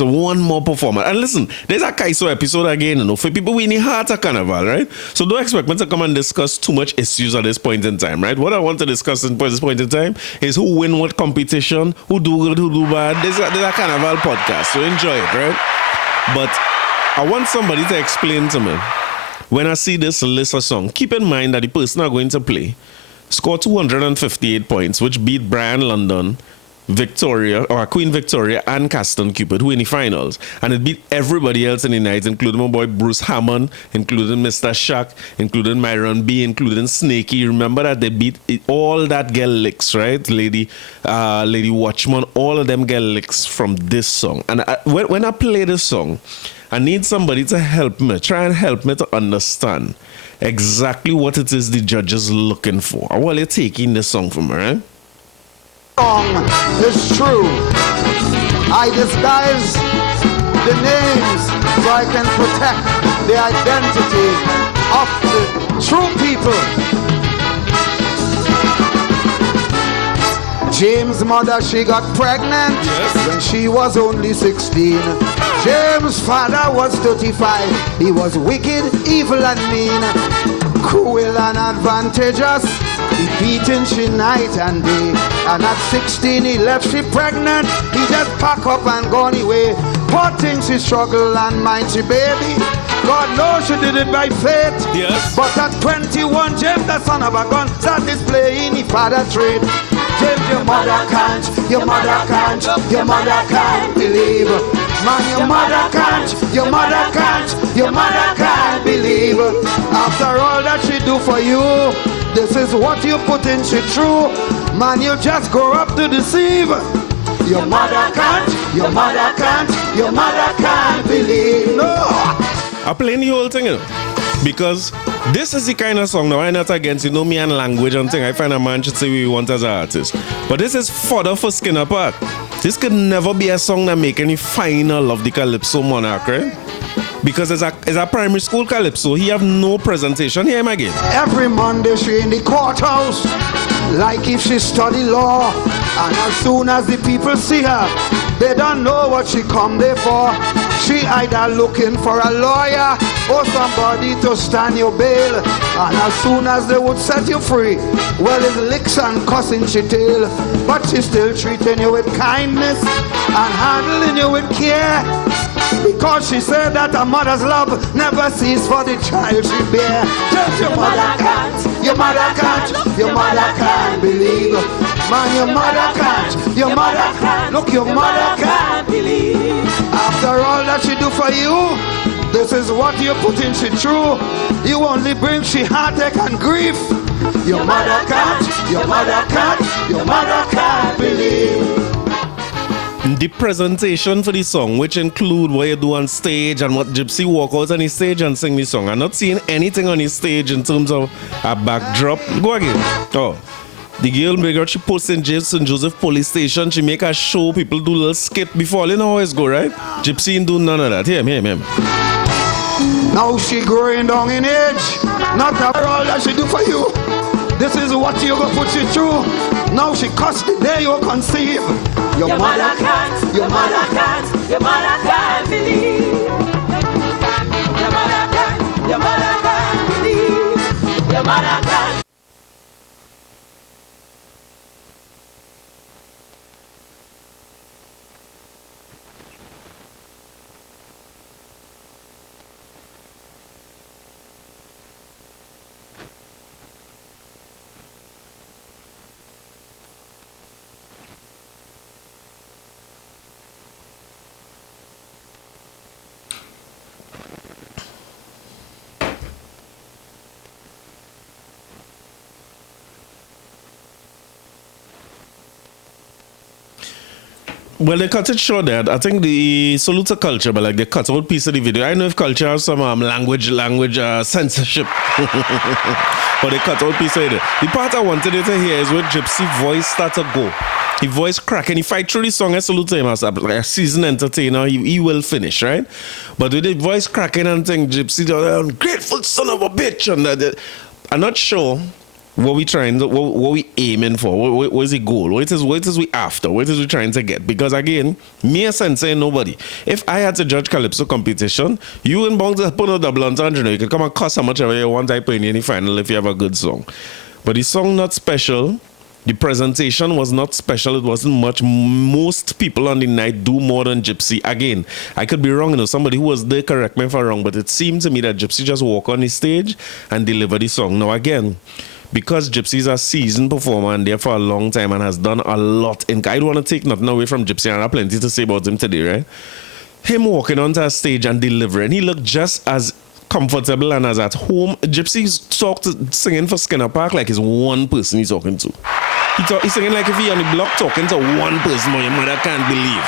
one more performance. And listen, there's a Kaiso episode again, for people we in the heart of carnival, right? So don't expect me to come and discuss too much issues at this point in time, right? What I want to discuss at this point in time is who win what competition, who do good, who do bad. There's a carnival podcast, so enjoy it, right? But I want somebody to explain to me, when I see this list of songs, keep in mind that the person I'm going to play scored 258 points, which beat Brian London Victoria, or Queen Victoria and Caston Cupid, who in the finals. And it beat everybody else in the night, including my boy Bruce Hammond, including Mr. Shack, including Myron B, including Snakey. Remember that they beat all that girl licks, right? Lady Watchman, all of them girl licks from this song. And when I play this song, I need somebody to help me, try and help me to understand exactly what it is the judge is looking for. While you're taking this song from me, right? Song is true. I disguise the names so I can protect the identity of the true people. James' mother, she got pregnant when she was only 16. James' father was 35. He was wicked, evil and mean, cruel and advantageous. He beaten she night and day. And at 16 he left she pregnant. He just pack up and gone away. Poor thing she struggle and mind she baby. God knows she did it by faith. Yes. But at 21, James, the son of a gun, start displaying his father trait. James, your mother can't believe. Man, your mother can't believe. After all that she do for you, this is what you put in she true. Man, you just grow up to deceive. Your mother can't believe. No. I'm playing the whole thing, you know, because this is the kind of song, now I'm not against, you know, me and language and thing. I find a man should say what we want as an artist. But this is fodder for Skinner Park. This could never be a song that make any final of the Calypso Monarch, right? Because as a primary school Calypso, he have no presentation. Hear him again. Every Monday she in the courthouse, like if she study law. And as soon as the people see her, they don't know what she come there for. She either looking for a lawyer or somebody to stand your bail. And as soon as they would set you free, well, it's licks and cussing she tail. But she still treating you with kindness and handling you with care. Because she said that a mother's love never ceases for the child she bear. Just your mother can't believe. Man, your mother can't, look, your mother can't believe. After all that she do for you, this is what you put in she true. You only bring she heartache and grief. Your mother can't believe. The presentation for the song, which include what you do on stage and what Gypsy walk out on the stage and sing the song. I'm not seeing anything on the stage in terms of a backdrop. Go again. Oh, the girl, she posts in St. Joseph Police Station. She make a show. People do a little skit before. You know how it go, right? Gypsy ain't do none of that. Hear him. Now she growing down in age. Not after all that she do for you. This is what you gonna put you through. Now she cussed the day you conceive. Your mother can't believe. Your mother can't believe. Your mother can't. Well, they cut it short there. I think the salute to culture, but like they cut out piece of the video. I know if culture has some language censorship, but they cut out piece of it. The part I wanted you to hear is where Gypsy voice started to go. His voice cracking. He fight through the song. I salute to him as a seasoned entertainer. He will finish, right? But with the voice cracking and thing, Gypsy, ungrateful son of a bitch. And I'm not sure what we aiming for. What is the goal? What is we after? What is we trying to get? Because again, me a sensei, nobody. If I had to judge Calypso competition, you and bound to put a double entendre. You can come and cuss how much ever you want. I play in the final if you have a good song. But the song not special. The presentation was not special. It wasn't much. Most people on the night do more than Gypsy. Again, I could be wrong. You know, somebody who was there correct me if I'm wrong. But it seemed to me that Gypsy just walk on the stage and deliver the song. Now again, because Gypsy's a seasoned performer and there for a long time and has done a lot. And I don't want to take nothing away from Gypsy, and I have plenty to say about him today, right? Him walking onto a stage and delivering, he looked just as comfortable and as at home. Gypsy's singing for Skinner Park like it's one person he's talking to. He's singing like if he on the block talking to one person, your mother can't believe.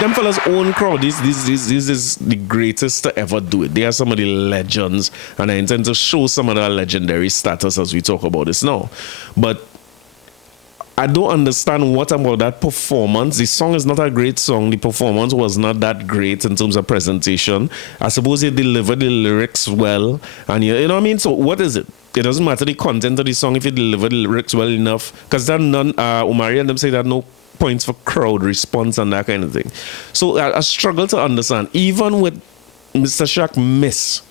Them fellas own crowd. This is the greatest to ever do it. They are some of the legends, and I intend to show some of their legendary status as we talk about this now. But I don't understand what about that performance. The song is not a great song. The performance was not that great in terms of presentation. I suppose he delivered the lyrics well, and you know what I mean? So what is it? It doesn't matter the content of the song if you deliver the lyrics well enough, because that Umari and them say that no points for crowd response and that kind of thing. So I struggle to understand, even with Mr. Shaq miss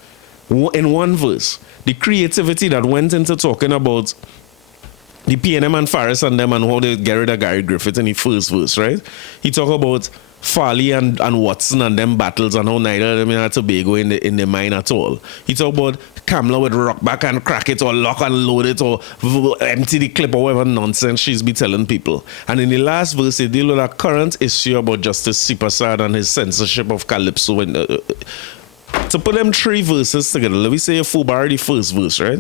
in one verse, the creativity that went into talking about the PNM and Faris and them and how they get rid of Gary Griffith in the first verse, right? He talk about Farley and Watson and them battles and how neither of them had Tobago in the mine at all. He talk about Kamla would rock back and crack it or lock and load it or empty the clip or whatever nonsense she's be telling people. And in the last verse, they deal with a current issue about Justice Sipasad and his censorship of Calypso. And, to put them three verses together, let me say a full bar the first verse, right?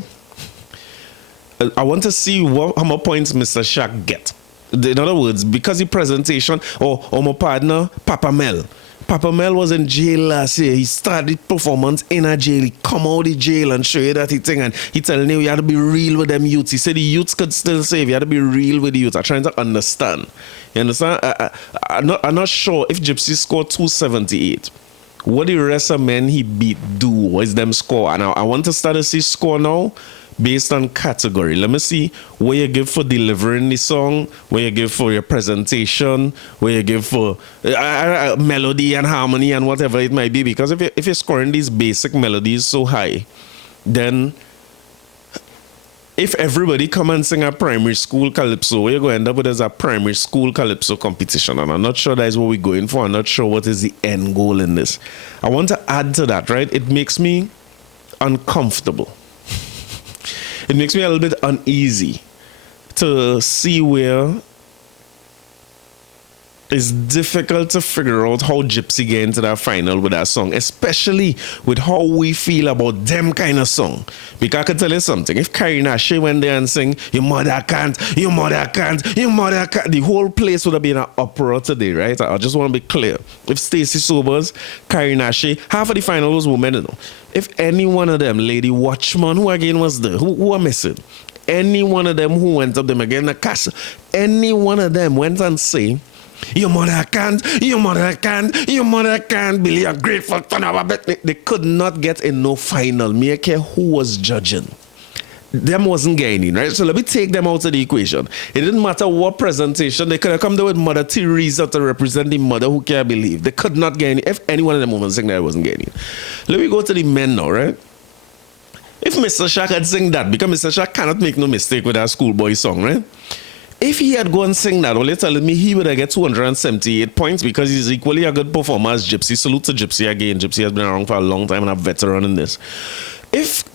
I want to see how many points Mr. Shaq get. In other words, because the presentation, or my partner, Papa Mel. Papa Mel was in jail last year. He started performance in a jail. He come out of jail and show you that he thing. And he telling you had to be real with them youths. He said the youths could still save. You had to be real with the youths. I'm trying to understand. You understand? I'm not sure if Gypsy scored 278. What the rest of men he beat do was them score. And I want to start to see score now based on category. Let me see where you give for delivering the song, where you give for your presentation, where you give for melody and harmony and whatever it might be. Because if you're scoring these basic melodies so high, then if everybody come and sing a primary school calypso, what you're going to end up with is a primary school calypso competition. And I'm not sure that is what we're going for. I'm not sure what is the end goal in this. I want to add to that, right? It makes me uncomfortable. It makes me a little bit uneasy to see where it's difficult to figure out how Gypsy get into that final with that song, especially with how we feel about them kind of song. Because I can tell you something, if Karina Shea went there and sing, your mother can't, your mother can't, your mother can't, the whole place would have been an uproar today, right? I just want to be clear. If Stacey Sobers, Karina Shea, half of the final was women, you know. If any one of them, Lady Watchman, who again was there, who are missing, any one of them who went up them again, the castle, any one of them went and say, your mother can't, your mother can't, your mother can't believe a grateful son of a bitch. They could not get in no final. Me care who was judging. Them wasn't gaining, right? So let me take them out of the equation. It didn't matter what presentation. They could have come there with Mother Teresa to represent the mother who can't believe. They could not gain. If any one of them women sing that, it wasn't gaining. Let me go to the men now, right? If Mr. Shaq had sing that, because Mr. Shaq cannot make no mistake with that schoolboy song, right? If he had gone and sing that, well, you're telling me he would have get 278 points because he's equally a good performer as Gypsy. Salute to Gypsy again. Gypsy has been around for a long time and a veteran in this. If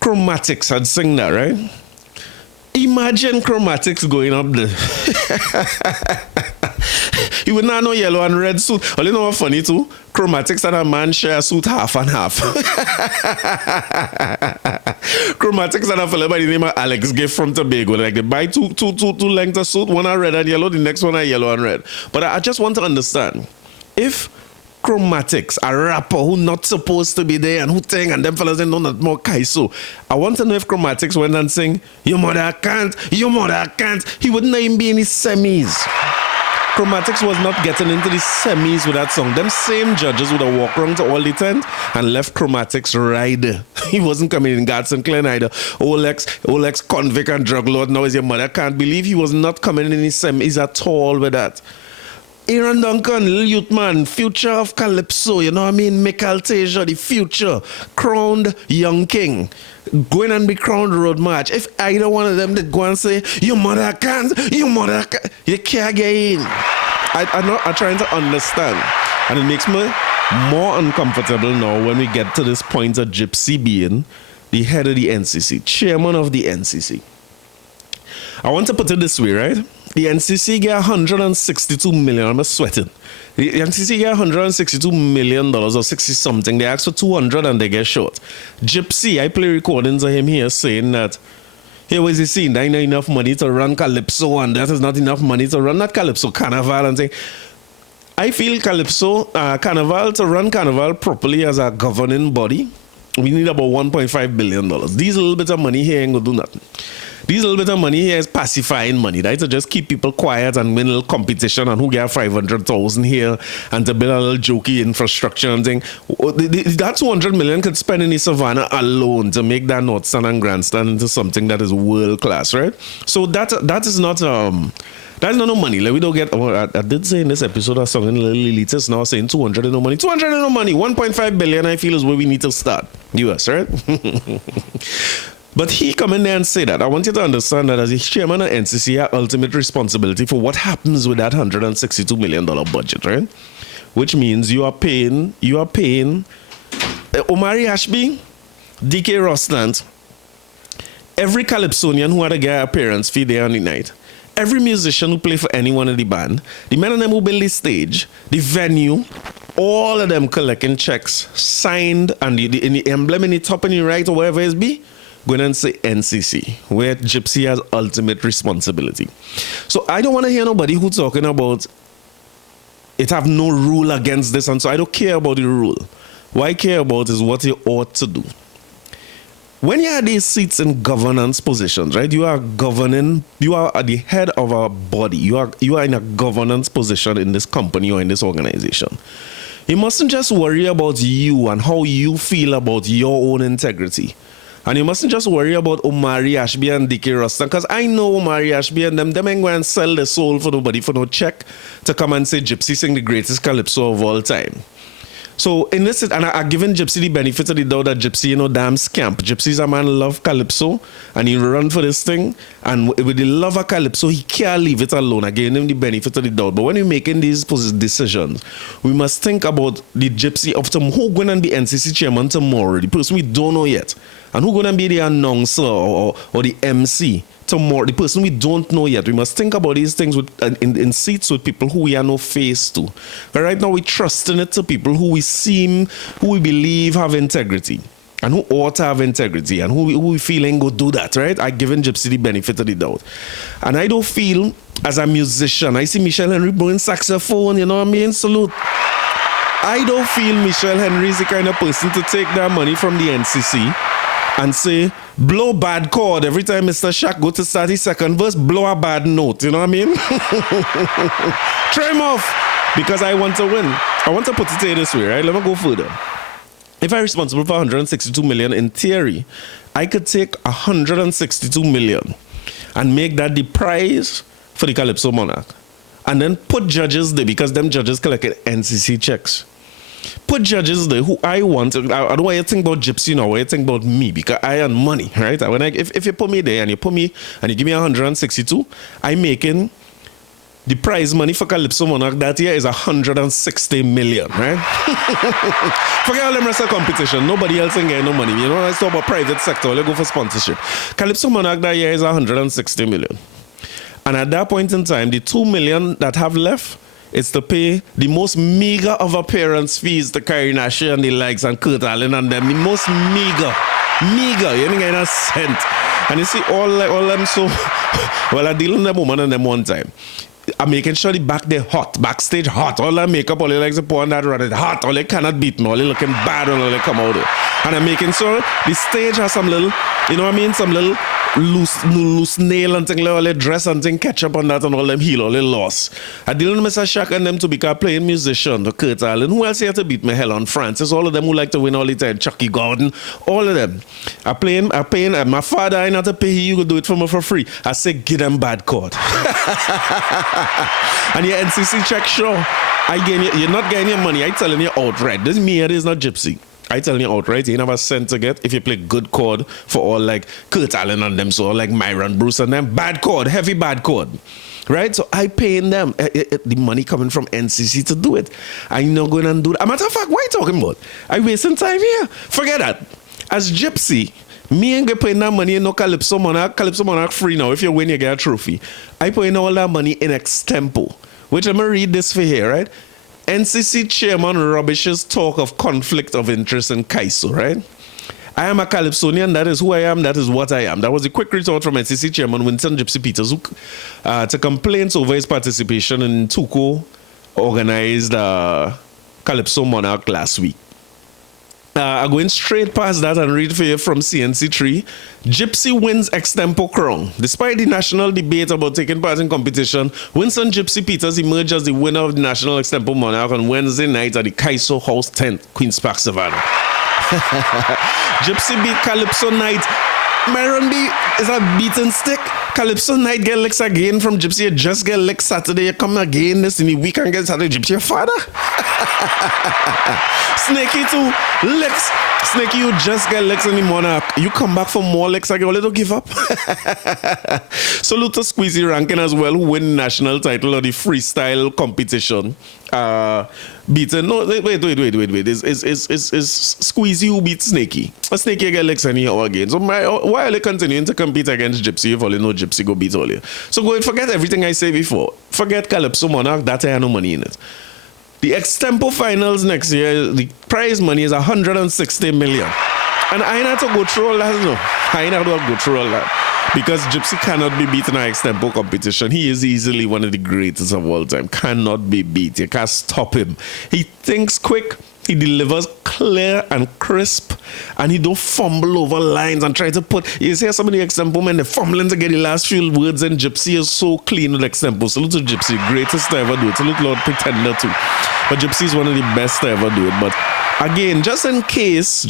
Chromatics had sing that, right? Imagine Chromatics going up there. You would not know yellow and red suit. Well, you know what's funny too? Chromatics and a man share a suit half and half. Chromatics and a fellow by the name of Alex Gift from Tobago. Like they buy two lengths of suit, one are red and yellow, the next one are yellow and red. But I just want to understand, if Chromatics, a rapper who not supposed to be there and who think and them fellas ain't know not more kaiso. I want to know if Chromatics went and sing, your mother can't, your mother can't. He wouldn't even be in his semis. Chromatics was not getting into the semis with that song. Them same judges would have walked around to all the tent and left Chromatics right there. He wasn't coming in God Sinclair either. Olex convict and drug lord now is your mother can't believe he was not coming in his semis at all with that. Aaron Duncan, little youth man, future of Calypso, you know what I mean? Mick Altasia, the future, crowned young king. Going and be crowned road march. If either one of them did go and say, your mother can't, your mother can't, you can't get in. I'm trying to understand. And it makes me more uncomfortable now when we get to this point of Gypsy being the head of the NCC, chairman of the NCC. I want to put it this way, right? The NCC get 162 million. I'm sweating. The NCC get 162 million dollars or 60 something. They ask for 200 and they get short. Gypsy, I play recordings of him here saying that, here was he saying, there ain't enough money to run Calypso and that is not enough money to run that Calypso Carnival and saying, I feel Calypso Carnival, to run Carnival properly as a governing body, we need about $1.5 billion. These little bit of money here ain't gonna do nothing. These little bit of money here is pacifying money, right? To just keep people quiet and win a little competition and who get 500,000 here and to build a little jokey infrastructure and thing. That 200 million could spend in the Savannah alone to make that North Stand and Grandstand into something that is world class, right? So that is not that's not no money. Like we don't get. I did say in this episode of something a little elitist now saying 200 is no money. 200 is no money. 1.5 billion I feel is where we need to start. US, right? But he come in there and say that. I want you to understand that as a chairman of NCC, you have ultimate responsibility for what happens with that $162 million budget, right? Which means you are paying Omari Ashby, DK Rostant, every Calypsonian who had a guy appearance fee there on the night, every musician who play for anyone in the band, the men and them who build the stage, the venue, all of them collecting checks, signed, and the emblem in the top and the right or wherever it be, go and say NCC, where Gypsy has ultimate responsibility. So I don't want to hear nobody who's talking about it have no rule against this, and so I don't care about the rule. What I care about is what you ought to do. When you have these seats in governance positions, right? You are governing, you are at the head of a body. You are in a governance position in this company or in this organization. You mustn't just worry about you and how you feel about your own integrity. And you mustn't just worry about Omari Ashby and Dickie Ruston, because I know Omari Ashby and them ain't going to sell their soul for nobody for no check to come and say Gypsy sing the greatest Calypso of all time. So in this, and I given Gypsy the benefit of the doubt that Gypsy, damn scamp. Gypsy's a man love Calypso and he run for this thing. And with the love of Calypso, he can't leave it alone. I gave him the benefit of the doubt. But when we're making these decisions, we must think about the Gypsy of tomorrow. Who's going to be NCC chairman tomorrow? The person we don't know yet. And who's going to be the announcer or the MC tomorrow? The person we don't know yet. We must think about these things in seats with people who we are no face to. But right now we're trusting it to people who we believe have integrity. And who ought to have integrity. And who we feel ain't go do that, right? I given Gypsy the benefit of the doubt. And I don't feel, as a musician, I see Michelle Henry blowing saxophone, you know what I mean? Salute. I don't feel Michelle Henry is the kind of person to take that money from the NCC and say, blow bad chord. Every time Mr. Shaq go to start his second verse, blow a bad note. You know what I mean? Try him off. Because I want to win. I want to put it this way, right? Let me go further. If I'm responsible for 162 million, in theory, I could take 162 million and make that the prize for the Calypso Monarch. And then put judges there, because them judges collected NCC checks. Put judges there who I want. I don't want you to think about Gypsy now. I want you to think about me, because I earn money, right? If you put me there and you give me 162, I'm making the prize money for Calypso Monarch that year is 160 million, right? Forget all the rest of the competition. Nobody else ain't getting no money. You know, let's talk about private sector. Let's go for sponsorship. Calypso Monarch that year is 160 million. And at that point in time, the 2 million that have left is to pay the most meager of appearance fees to Carrie Nash and the likes and Kurt Allen and them. The most meager. You ain't getting a cent. And you see all them so... Well, I deal with them woman and them one time. I'm making sure the back there hot, backstage hot. All that makeup, all they like to pour on that run, hot. All they cannot beat me. All they looking bad when all they come out there. And I'm making sure the stage has some little, you know what I mean? Some little loose nail and thing, all they dress and thing, catch up on that and all them heel, all they lost. I deal with Mr. Shaq and them to become playing musician, the Kurt Allen. Who else here to beat me? Helen Francis, all of them who like to win all the time. Chucky Gordon, all of them. I paying, my father, I not to pay you, could do it for me for free. I say, give them bad chord. And your NCC check, sure. You're not getting your money. I telling you outright. This me, it is not Gypsy. I telling you outright, you never cent to get if you play good chord for all like Kurt Allen and them, so like Myron Bruce and them. Bad chord, heavy bad chord. Right? So I paying them the money coming from NCC to do it. I'm not going to do that. As a matter of fact, what are you talking about? I wasting time here. Forget that. As Gypsy, Me ain't gonna pay that money in no Calypso Monarch. Calypso Monarch free now. If you win, you get a trophy. I put in all that money in extempo. Which I'm gonna read this for here, right? NCC chairman rubbishes talk of conflict of interest in Kaiso, right? I am a Calypsonian. That is who I am. That is what I am. That was a quick retort from NCC chairman Winston Gypsy Peters to complaints over his participation in Tuco organized Calypso Monarch last week. I'm going straight past that and read for you from CNC3. Gypsy wins extempo crown. Despite the national debate about taking part in competition, Winston Gypsy Peters emerged as the winner of the National Extempo Monarch on Wednesday night at the Kaiso House Tent, Queen's Park, Savannah. Gypsy beat Calypso Night. Myron B is a beaten stick. Calypso Night get licks again from Gypsy. You just get licks Saturday. You come again this in the week and get Saturday. Gypsy, your father. Snakey too. Licks. Snakey, you just get licks in the Monarch. You come back for more licks again. Don't give up. Salute to Squeezy Rankin as well, who win national title of the freestyle competition. Beaten. No, wait. It's Squeezy who beat Snakey. Snakey get licks anyhow again. So why are they continuing to compete against Gypsy if all you know Gypsy go beat all you? So go and forget everything I say before. Forget Calypso Monarch. That I have no money in it. The extempo finals next year, the prize money is 160 million. And I ain't have to go through all that, no. I ain't have to go through all that. Because Gypsy cannot be beaten in an extempo competition. He is easily one of the greatest of all time. Cannot be beat. You can't stop him. He thinks quick. He delivers clear and crisp, and he don't fumble over lines and try to put. You see some of the extempo men, they're fumbling to get the last few words, and Gypsy is so clean with extempo. Salute to Gypsy, greatest to ever do it. Salute Lord Pretender too. But Gypsy is one of the best to ever do it. But again, just in case,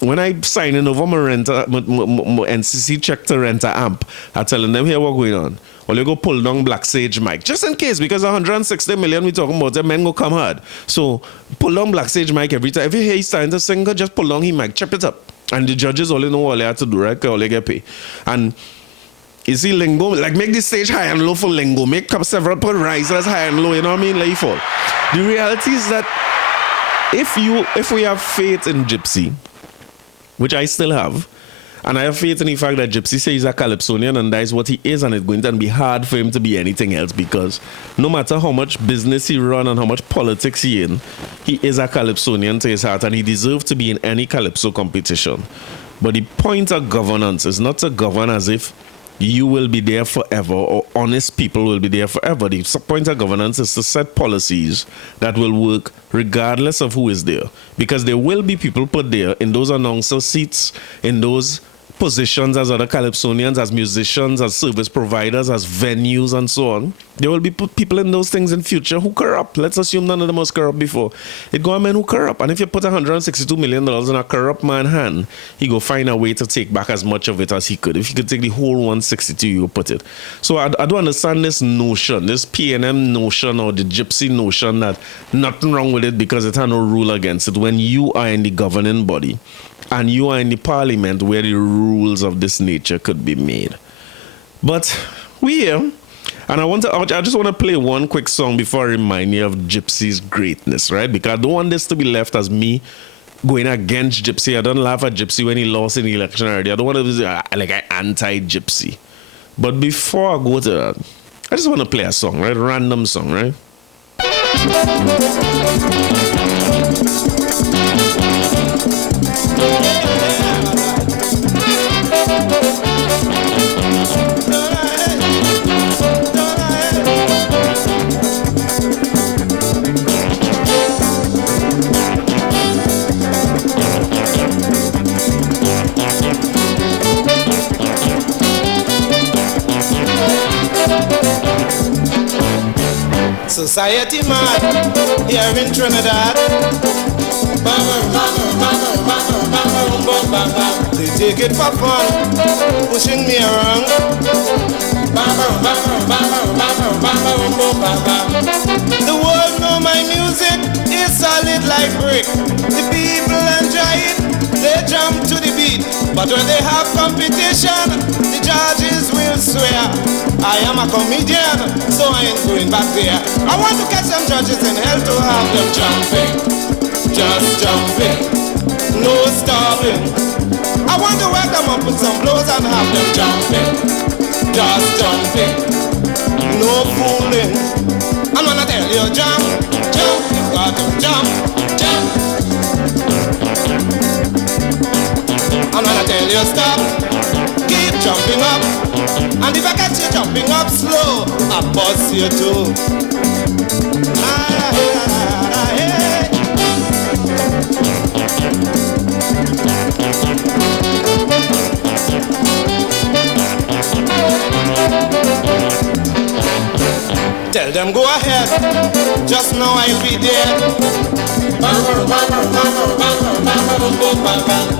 when I signing over my NCC check to rent an amp, I'm telling them here what's going on. Well, you go pull down Black Sage mic. Just in case, because 160 million we talking about, the men go come hard. So pull down Black Sage mic every time. If you hear he's starting to sing, just pull down his mic, chop it up. And the judges only know all they have to do, right? Because all they get paid. And you see lingo, like make the stage high and low for lingo. Make up several put risers high and low, you know what I mean? Like you fall. The reality is that if we have faith in Gypsy, which I still have, and I have faith in the fact that Gypsy says he's a Calypsonian and that is what he is, and it's going to be hard for him to be anything else, because no matter how much business he run and how much politics he in, he is a Calypsonian to his heart, and he deserves to be in any Calypso competition. But the point of governance is not to govern as if you will be there forever or honest people will be there forever. The point of governance is to set policies that will work regardless of who is there, because there will be people put there in those announcer seats, in those positions as other Calypsonians, as musicians, as service providers, as venues and so on. There will be people in those things in future who corrupt. Let's assume none of them was corrupt before. It go a man who corrupt. And if you put $162 million in a corrupt man's hand, he go find a way to take back as much of it as he could. If he could take the whole 162, you put it. So I don't understand this notion, this P&M notion or the Gypsy notion that nothing wrong with it because it has no rule against it when you are in the governing body. And you are in the parliament where the rules of this nature could be made. But we here, and I just want to play one quick song before I remind you of Gypsy's greatness, right? Because I don't want this to be left as me going against Gypsy. I don't laugh at Gypsy when he lost in the election already. I don't want to be like an anti-Gypsy. But before I go to that, I just want to play a song, right? A random song, right? Society man here in Trinidad. They take it for fun, pushing me around. The world know my music is solid like brick. The people enjoy it, they jump to the beat. But when they have competition, the judges will swear I am a comedian, so I ain't going back there. I want to catch some judges in hell to have them jumping, just jumping, no stopping. I want to wake them up with some blows and have them jumping. Just jumping. No fooling. I'm gonna tell you jump, jump, you got to jump, jump. I'm gonna tell you stop, keep jumping up. And if I catch you jumping up slow, I bust you too. Tell them go ahead, just know I'll be there.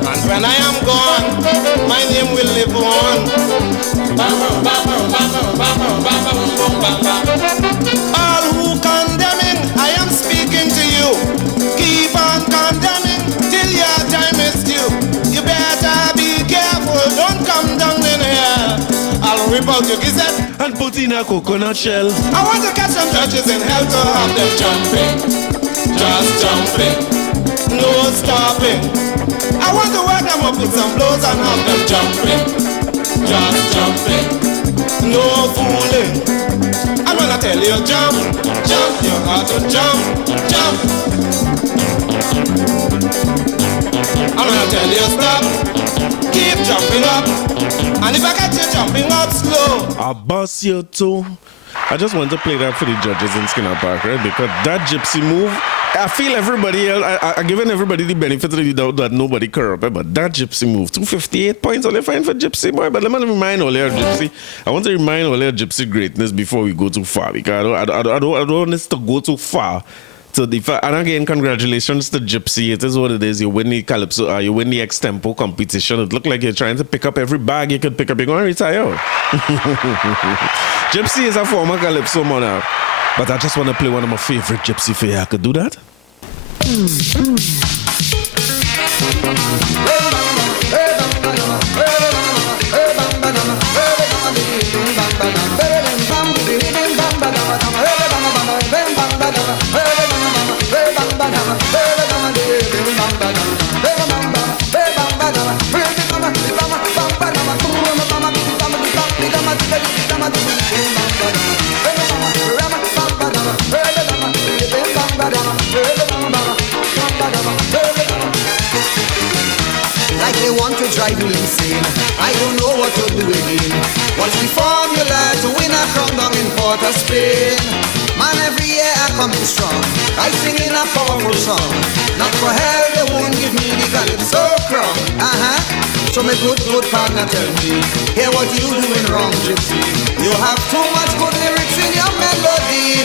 And when I am gone, my name will live on. All who condemning, I am speaking to you. Keep on condemning till your time is due. You better be careful, don't come down in here. I'll rip out your gizette and put in a coconut shell. I want to catch some judges in hell to have them jumping, just jumping, no stopping. I want to wake them up with some blows and have them jumping, just jumping, no fooling. I'm gonna tell you jump, jump, you got to jump, jump. I'm gonna tell you stop, keep jumping up. And if I catch you jumping up slow, I'll bust you too. I just want to play that for the judges in Skinner Park, right? Because that gypsy move, I feel everybody else, I given everybody the benefit of the doubt that nobody corrupt, but that gypsy move, 258 points only fine for gypsy, boy. But let me remind all your gypsy. I want to remind all your gypsy greatness before we go too far, because I don't want this to go too far. So and again, congratulations to Gypsy. It is what it is. You win the Calypso, you win the extempo competition. It looked like you're trying to pick up every bag you could pick up. You're going to retire. Gypsy is a former Calypso monarch. But I just want to play one of my favorite Gypsy for you. I could do that? Like they want to drive me insane. I don't know what to do again. What's the formula to win a crown down in Port of Spain? Man, every year I come in strong. I sing in a powerful song. Not for hell they won't give me the Calypso crown. So my good partner tell me, hear what you doing wrong, Gypsy. You have too much good lyrics in your melody.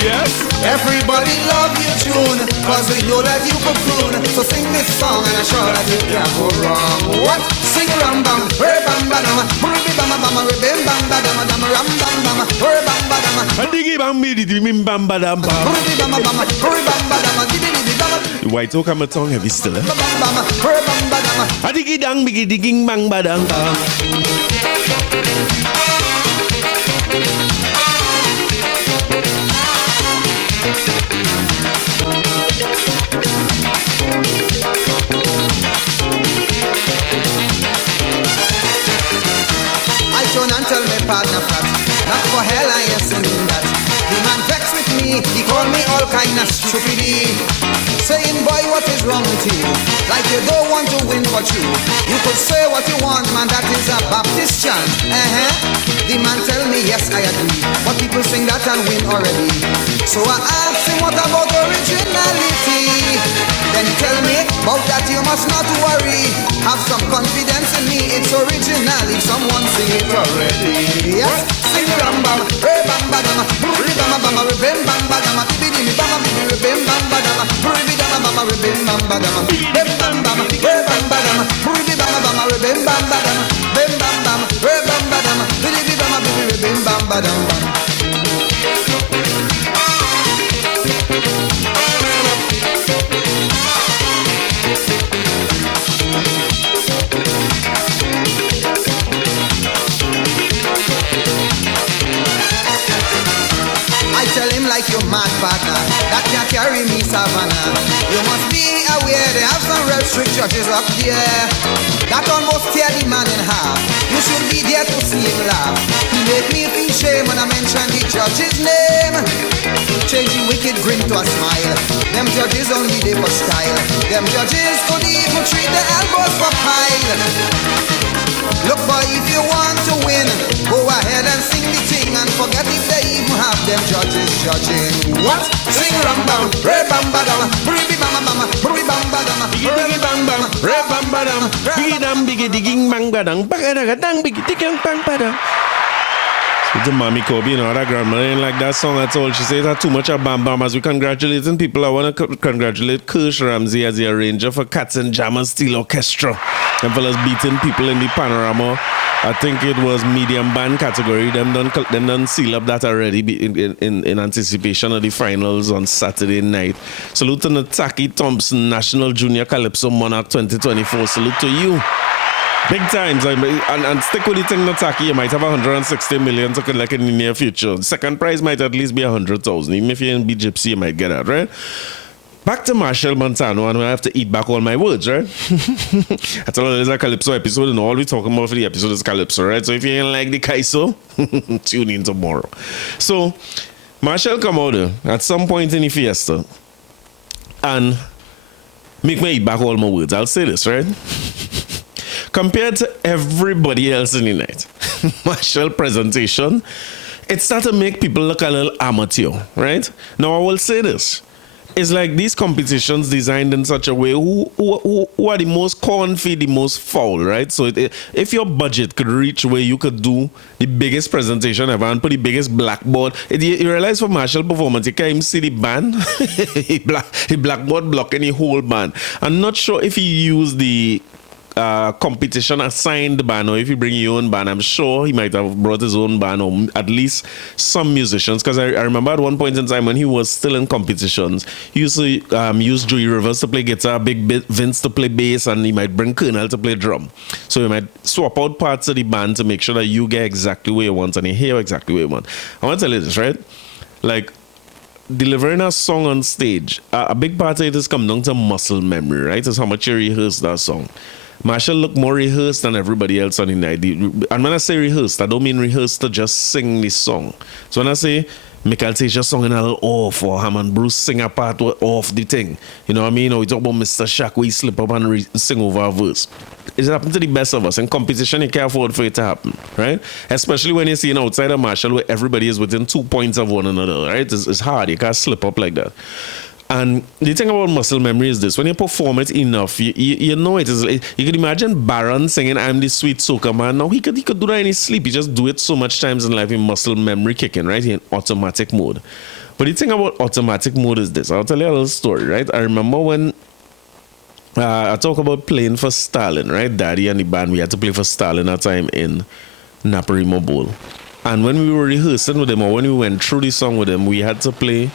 Yes. Everybody love your tune, cause we know that you could croon. So sing this song and I'm sure that you can't go wrong. What? Sing ram bam, bam bam, bam bam bam, bam bam bam, ram bam bam, bam bam bam. Digi bam bam bam bam bam. The white oak and my tongue heavy still. Digi dang biggie digging bang badang bang. And tell me partner fat, not for hell I am singing that. The man vexed with me, he called me all kind of stupidity. Saying, boy, what is wrong with you? Like you don't want to win for true. You could say what you want, man, that is a Baptist chant. The man tell me, yes, I agree, but people sing that and win already. So I asked him, what about originality? Then he tell me, about that you must not worry. Have some confidence in me, it's original if someone sing it already. Yes, sing ram bam, re bam badama, re bam bam, re bam bam badama, bidi mi bam bidi re bam bam badama, re bam bam, re bam bam badama, bam bam bam, re bam badama, re bam bam, re bam bam badama, bam bam bam, re bam badama, bidi bam bidi re bam bam badama. Like your mad partner that can carry me savannah. You must be aware they have some rebel strict judges up there. That almost tear the man in half. You should be there to see him laugh. He make me feel shame when I mention the judge's name. Changing wicked grin to a smile. Them judges only there for style. Them judges could even treat the elbows for pile. Look boy, if you want to win, go ahead and sing the thing and forget if they even have them judges judging. What? Sing ram bam, re bam badam, bri bam bam, bri bam badam, Biggie bang bang, re bam badam, biggie dam biggie digging bang badam, bagada dang biggie digging bang badam. The mommy Kobe, you know, that grandma didn't like that song at all. She said that too much of Bam Bam. As we congratulating people, I want to congratulate Kirsch Ramsey as the arranger for Cats and Jammers Steel Orchestra. And for us beating people in the panorama. I think it was medium band category. Them done seal up that already in anticipation of the finals on Saturday night. Salute to Nataki Thompson, National Junior Calypso Monarch 2024. Salute to you. Big times, and stick with the thing, Nataki. You might have 160 million to collect in the near future. The second prize might at least be 100,000. Even if you ain't be Gypsy, you might get that, right? Back to Marshall Montano, and I have to eat back all my words, right? I told you there's a Calypso episode, and all we talking about for the episode is Calypso, right? So if you ain't like the Kaiso, tune in tomorrow. So Marshall come out at some point in the fiesta and make me eat back all my words. I'll say this, right? Compared to everybody else in the night, Marshall presentation, it started to make people look a little amateur, right? Now, I will say this. It's like these competitions designed in such a way who are the most corn-feed, the most foul, right? So if your budget could reach where you could do the biggest presentation ever and put the biggest blackboard, you realize for Marshall performance, you can't even see the band. The blackboard blocking the whole band. I'm not sure if he used the competition assigned band or if you bring your own band. I'm sure he might have brought his own band or at least some musicians, because I remember at one point in time when he was still in competitions, he used to use Joey Rivers to play guitar, Big Vince to play bass, and he might bring Colonel to play drum. So he might swap out parts of the band to make sure that you get exactly what you want and you hear exactly what you want. I want to tell you this, right? Like, delivering a song on stage, a big part of it is come down to muscle memory, right? It's how much you rehearse that song. Marshall looked more rehearsed than everybody else on the night. And when I say rehearsed, I don't mean rehearsed to just sing the song. So when I say Michael take your song in a little off, or Hammond Bruce sing a part off the thing, you know what I mean? Or we talk about Mr. Shaq where he slip up and sing over a verse. It happens to the best of us. In competition, you can't afford for it to happen, right? Especially when you're seeing outside of Marshall where everybody is within 2 points of one another, right? It's hard. You can't slip up like that. And the thing about muscle memory is this: when you perform it enough, you know it is. You could imagine Baron singing "I'm the Sweet Soca Man." Now he could do that in his sleep. He just do it so much times in life in muscle memory kicking, right? In automatic mode. But the thing about automatic mode is this: I'll tell you a little story, right? I remember when I talk about playing for Stalin, right? Daddy and the band, we had to play for Stalin at time in Naparimo Bowl. And when we were rehearsing with them, or when we went through the song with them, we had to play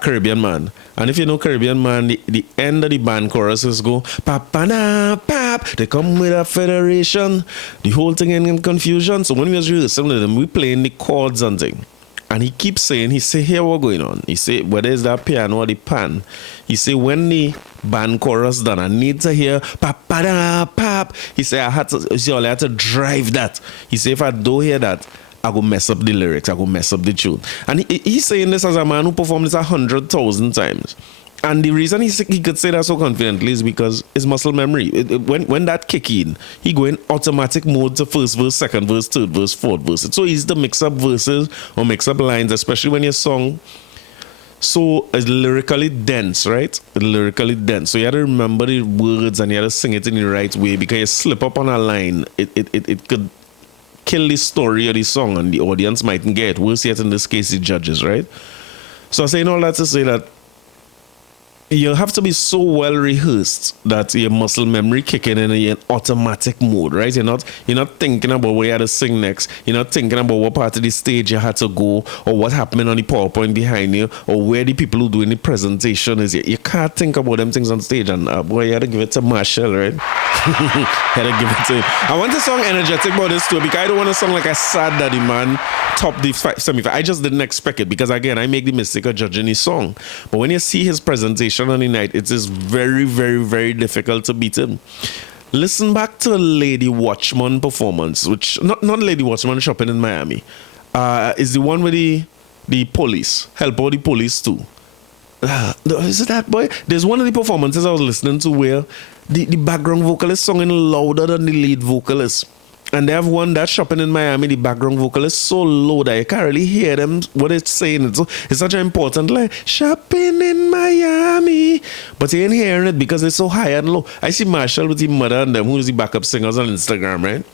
Caribbean Man. And if you know Caribbean Man, the end of the band choruses go papa na pap, they come with a federation, the whole thing in confusion. So when we was rehearsing with them, we playing the chords and thing. And he keeps saying, he say, here what going on? He say, whether it's that piano or the pan, he say, when the band chorus done, I need to hear papa na pap. He say, I had to drive that. He say, if I don't hear that, I go mess up the lyrics, I go mess up the tune. And he's saying this as a man who performed this 100,000 times. And the reason he could say that so confidently is because his muscle memory. When that kick in, he go in automatic mode to first verse, second verse, third verse, fourth verse. It's so easy to mix up verses or mix up lines, especially when your song so is lyrically dense, right? Lyrically dense. So you had to remember the words and you had to sing it in the right way, because you slip up on a line, it could kill the story of the song and the audience mightn't get it. Worse yet, in this case, the judges, right? So I'm saying all that to say that you have to be so well rehearsed that your muscle memory kicking in automatic mode, right? You're not thinking about where you had to sing next. You're not thinking about what part of the stage you had to go, or what happened on the PowerPoint behind you, or where the people who doing the presentation is. You can't think about them things on stage. And boy, you had to give it to Marshall, right? You had to give it to him. I want to song energetic about this too, because I don't want to sound like a sad daddy man top the semi-final. I just didn't expect it, because again, I make the mistake of judging his song. But when you see his presentation competition on the night, it is very, very, very difficult to beat him. Listen back to Lady Watchman performance, which not Lady Watchman shopping in Miami. Is the one with the police, help out the police too. Is it that boy? There's one of the performances I was listening to where the background vocalist singing louder than the lead vocalist. And they have one that's shopping in Miami, the background vocalist so low that you can't really hear them what it's saying. It's such an important line. Shopping in Miami. But you ain't hearing it because it's so high and low. I see Marshall with his mother and them, who's the backup singers on Instagram, right?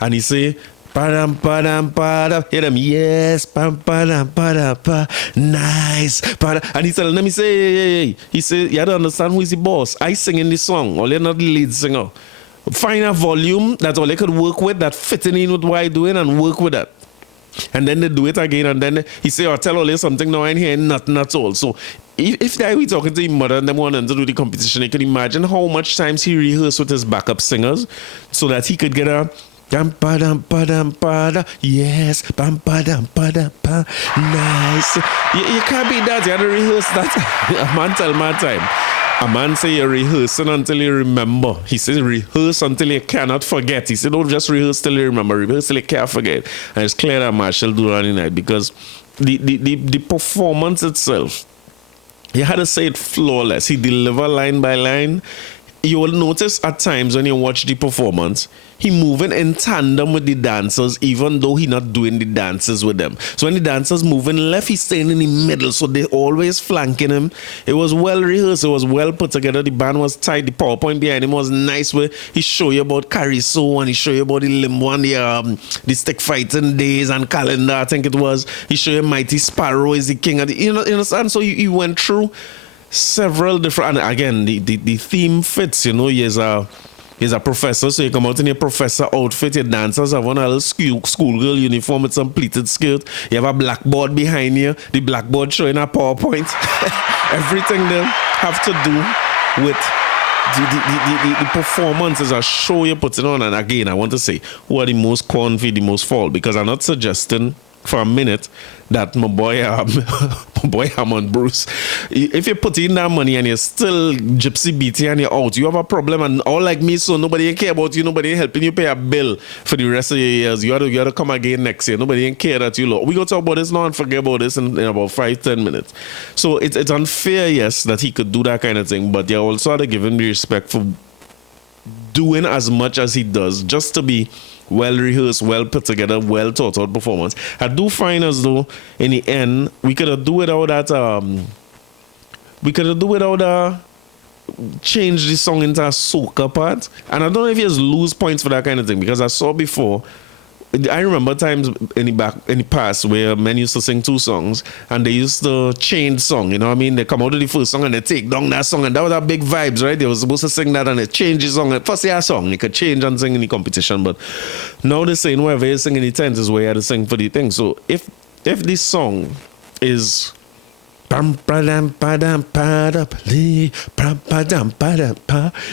And he say, padam, padam, padam. Hear them, yes, pam, padam, padam, pa, nice. Padam. And he telling them, he say, hey. He say, you have to understand who is the boss. I sing in the song, or you're not the lead singer. Find a volume, that's all they could work with, that fitting in with what I'm doing and work with that. And then they do it again, and then he say, oh, tell all something now and here, nothing at all. So if they were talking to his mother and them wanting to do the competition, you can imagine how much times he rehearsed with his backup singers so that he could get a dam pa dam pa dam pa da, yes, bam pa dam pa da pa, nice. You can't be that, you have to rehearse that. A man tell my time. A man say you're rehearsing until you remember. He says rehearse until you cannot forget. He said don't just rehearse till you remember. Rehearse till you can't forget. And it's clear that Marshall do that night because the performance itself, you had to say it flawless. He deliver line by line. You will notice at times when you watch the performance, he moving in tandem with the dancers, even though he not doing the dances with them. So when the dancers moving left, he's staying in the middle. So they always flanking him. It was well rehearsed. It was well put together. The band was tight. The PowerPoint behind him was nice. Where he show you about Calypso and he show you about the limbo and the stick fighting days and calendar. I think it was. He show you Mighty Sparrow is the king of the. You understand? So he went through several different. And again, the theme fits. You know, he's a professor, so you come out in your professor outfit. Your dancers have on a little schoolgirl uniform with some pleated skirt. You have a blackboard behind you. The blackboard showing a PowerPoint. Everything they have to do with the performances, a show you're putting on. And again, I want to say, who are the most confident, the most fall? Because I'm not suggesting for a minute that my boy Hammond Bruce, if you put in that money and you're still Gypsy beating and you're out, you have a problem. And all like me, so nobody care about you, nobody helping you pay a bill for the rest of your years. You have to come again next year. Nobody care that you look. We go talk about this now and forget about this in about 5-10 minutes. So it's unfair, yes, that he could do that kind of thing, but you also have to give him the respect for doing as much as he does, just to be well rehearsed, well put together, well thought out performance. I do find as though in the end we could have do without that. We could have do without change the song into a soca part. And I don't know if he has lose points for that kind of thing, because I saw before. I remember times in the past where men used to sing 2 songs and they used to change song, you know what I mean? They come out of the first song and they take down that song, and that was a big vibes, right? They were supposed to sing that and they change the song. First year song, you could change and sing in the competition, but now they're saying wherever you sing in the tent is where you have to sing for the thing. So if this song is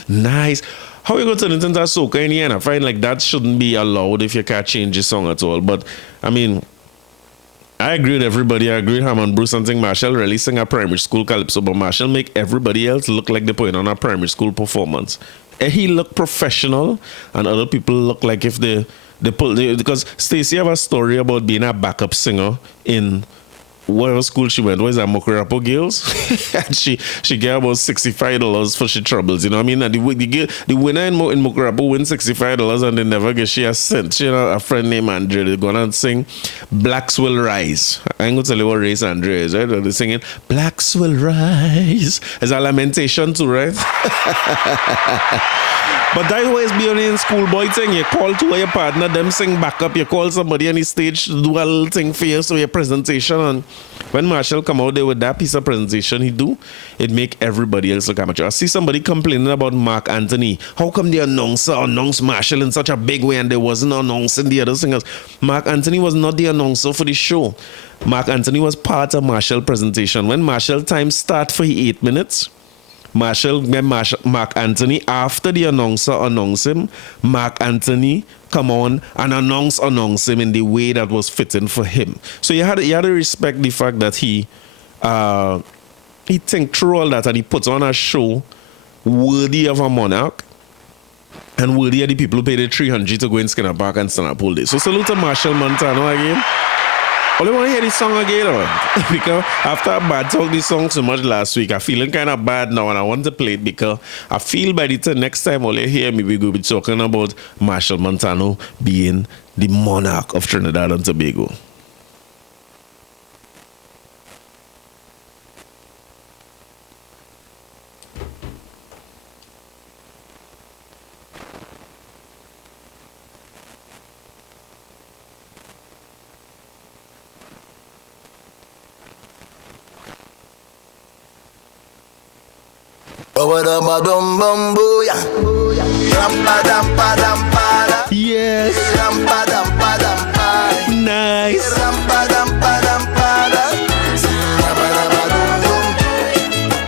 nice, how you going to turn it into a soca in the end? I find like that shouldn't be allowed if you can't change the song at all. But I mean, I agree with everybody. I agree with Hammond Bruce and think Marshall really sing a primary school calypso, but Marshall make everybody else look like they're putting on a primary school performance. He look professional, and other people look like if they pull. Because Stacey have a story about being a backup singer in whatever school she went. What is that, Mokarapo Girls? And she get about $65 for she troubles, you know what I mean? And the winner in Mokarapo win $65 and they never get she a cent. She a friend named Andre. They go on and sing Blacks Will Rise. I ain't gonna tell you what race Andre is, right? They're singing Blacks Will Rise. It's a lamentation too, right? But that always be only in schoolboy thing. You call two of your partner, them sing back up. You call somebody on the stage to do a little thing for you, so your presentation. And when Marshall come out there with that piece of presentation he do, it make everybody else look amateur. I see somebody complaining about Mark Anthony. How come the announcer announced Marshall in such a big way and they wasn't announcing the other singers? Mark Anthony was not the announcer for the show. Mark Anthony was part of Marshall's presentation. When Marshall time start for 8 minutes, Mark Anthony, after the announcer announce him, Mark Anthony come on and announce him in the way that was fitting for him. So you had to respect the fact that he he think through all that and he puts on a show worthy of a monarch and worthy of the people who paid the 300 to go in Skinner Park and stand up all day. So salute to Marshall Montano again. Only want to hear this song again, right? Because after I bad talk this song so much last week, I'm feeling kind of bad now and I want to play it because I feel by the time next time all you hear me, we will be talking about Marshall Montano being the monarch of Trinidad and Tobago. Yes. Nice.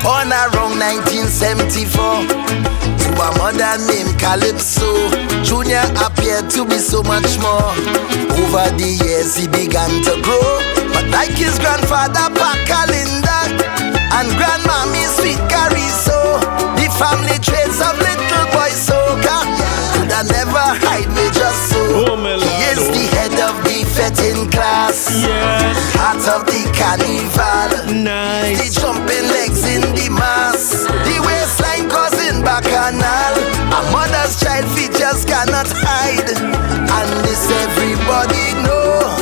Born around 1974 to a mother named Calypso, Junior appeared to be so much more. Over the years he began to grow, but like his grandfather Pacalinda and grandmammy Sweet Cariso, the family traits of little boy soca could I never hide me just so. He is the head of the fetting class, heart of the carnival, the jumping legs in the mass, the waistline causing bacchanal. A mother's child feet just cannot hide, and this everybody know.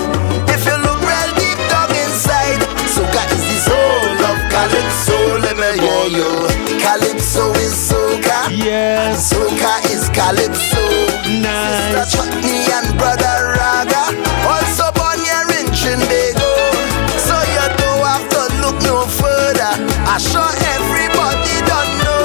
If you look real deep down inside, soca is the soul of Calypso. Let me hear you. Calypso is soca. Yes. Soca is Calypso. Nice. Sister Chutney and brother Raga, also born here in Trinbago. So you don't have to look no further. I'm sure everybody don't know.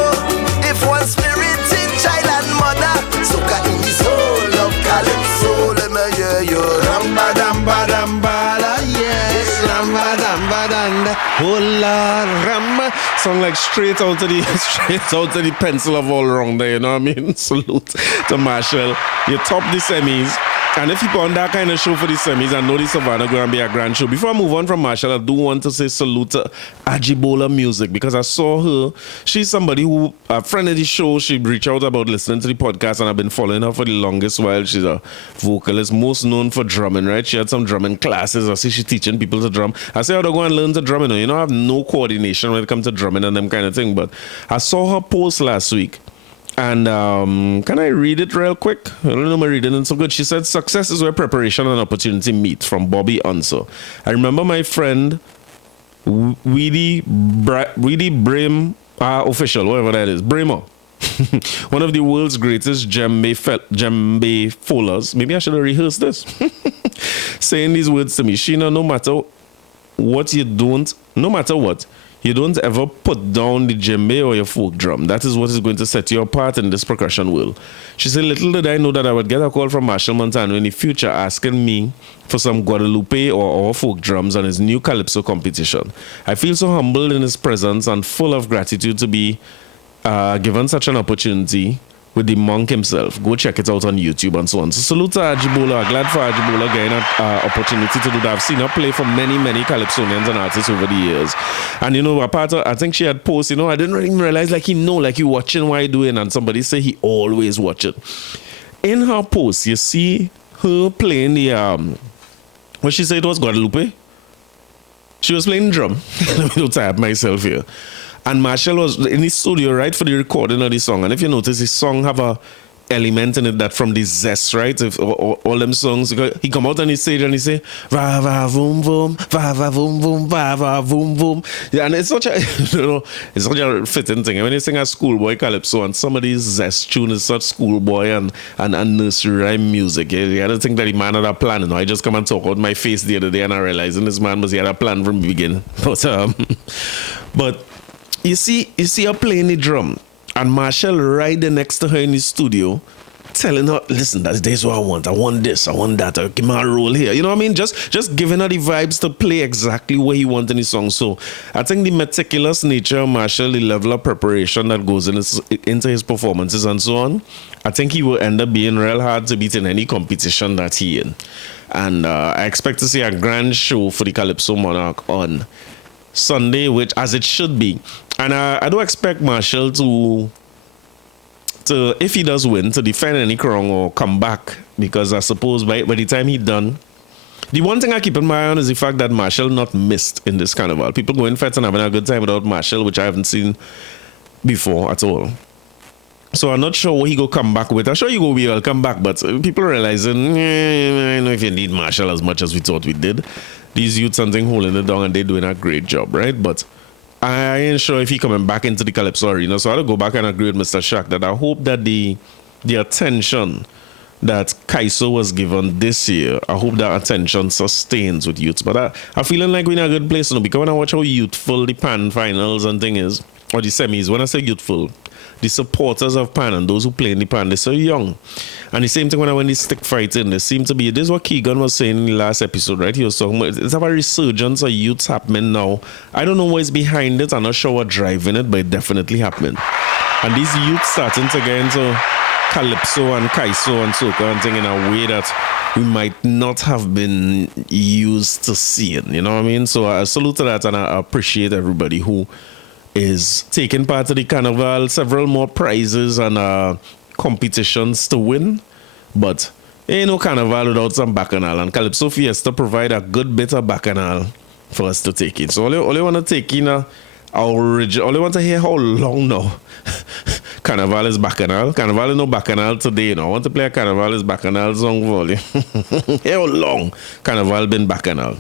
If one spirit in child and mother, soca in the soul of Calypso. Let me hear you. Ramba damba damba da, yes. Ramba damba damba. Oh Lord, Ramba. Song like straight out of the pencil of all wrong there, you know what I mean? Salute to Marshall. You top the semis. And if you put on that kind of show for the semis, I know the Savannah going to be a grand show. Before I move on from Marshall, I do want to say salute to Ajibola Music, because I saw her. She's somebody who, a friend of the show, she reached out about listening to the podcast, and I've been following her for the longest while. She's a vocalist, most known for drumming, right? She had some drumming classes. I see she's teaching people to drum. I say how to go and learn to drum. You know, I have no coordination when it comes to drumming and them kind of thing. But I saw her post last week. And can I read it real quick? I don't know my reading is so good. She said, success is where preparation and opportunity meet, from Bobby Unso. I remember my friend, Weedy Brim, official, whatever that is, Brimmer, one of the world's greatest djembe followers. Maybe I should have rehearsed this. Saying these words to me, Sheena, no matter what, you don't ever put down the djembe or your folk drum. That is what is going to set you apart in this percussion world. She said, little did I know that I would get a call from Marshall Montano in the future asking me for some Guadalupe or folk drums on his new Calypso competition. I feel so humbled in his presence and full of gratitude to be given such an opportunity with the monk himself. Go check it out on YouTube and so on. So salute to Ajibola. Glad for Ajibola getting an opportunity to do that. I've seen her play for many Calypsonians and artists over the years. And you know, apart of, I think she had posts, you know, I didn't really realize like he watching what he doing, and somebody say he always watch it. In her post, you see her playing the what she said it was Guadalupe. She was playing drum. Let me type myself here. And Marshall was in his studio, right, for the recording of the song. And if you notice, his song have a element in it that from the zest, right? If all them songs, he come out on his stage and he say, va va boom boom, va va boom boom, va va boom boom. Yeah, and it's such a, you know, it's such a fitting thing. When you sing a schoolboy calypso, and some of these zest tune is such schoolboy and nursery rhyme music. Yeah, I don't think that the man had a plan. You know, I just come and talk out my face the other day, and I realized this man he had a plan from the beginning. But you see her playing the drum. And Marshall right there next to her in the studio, telling her, listen, this is what I want. I want this, I want that. Give me a role here. You know what I mean? Just giving her the vibes to play exactly what he wants in the song. So I think the meticulous nature of Marshall, the level of preparation that goes into his performances and so on, I think he will end up being real hard to beat in any competition that he in. And I expect to see a grand show for the Calypso Monarch on Sunday, which as it should be. And I do expect Marshall to, if he does win, to defend any crown or come back, because I suppose by the time he's done, the one thing I keep in mind on is the fact that Marshall not missed in this carnival. People going fete and having a good time without Marshall, which I haven't seen before at all. So I'm not sure what he go come back with. I'm sure he will come back, but people realizing, I don't know if you need Marshall as much as we thought we did. These youths something holding it down and they're doing a great job, right? But I ain't sure if he coming back into the Calypso arena. So I'll go back and agree with Mr. Shaq that I hope that the attention that Kaiso was given this year, I hope that attention sustains with youths. But I'm feeling like we're in a good place now, because when I watch how youthful the Pan finals and thing is, or the semis, when I say youthful, the supporters of Pan and those who play in the Pan, they're so young. And the same thing when I went to stick fighting, there seemed to be, this is what Keegan was saying in the last episode, right? He was talking about, it's a resurgence of youths happening now. I don't know what's behind it, I'm not sure what's driving it, but it definitely happening. And these youths starting to get into Calypso and Kaiso and soca and thing in a way that we might not have been used to seeing, you know what I mean? So I salute to that, and I appreciate everybody who is taking part of the carnival, several more prizes and competitions to win, but ain't no carnival without some bacchanal, and Calypso Fiesta provide a good bit of bacchanal for us to take in. So all you want to take in all you want to hear how long now Carnival is bacchanal. Carnival is no bacchanal today, you know. I want to play a Carnival is bacchanal song for you. How long Carnival been bacchanal?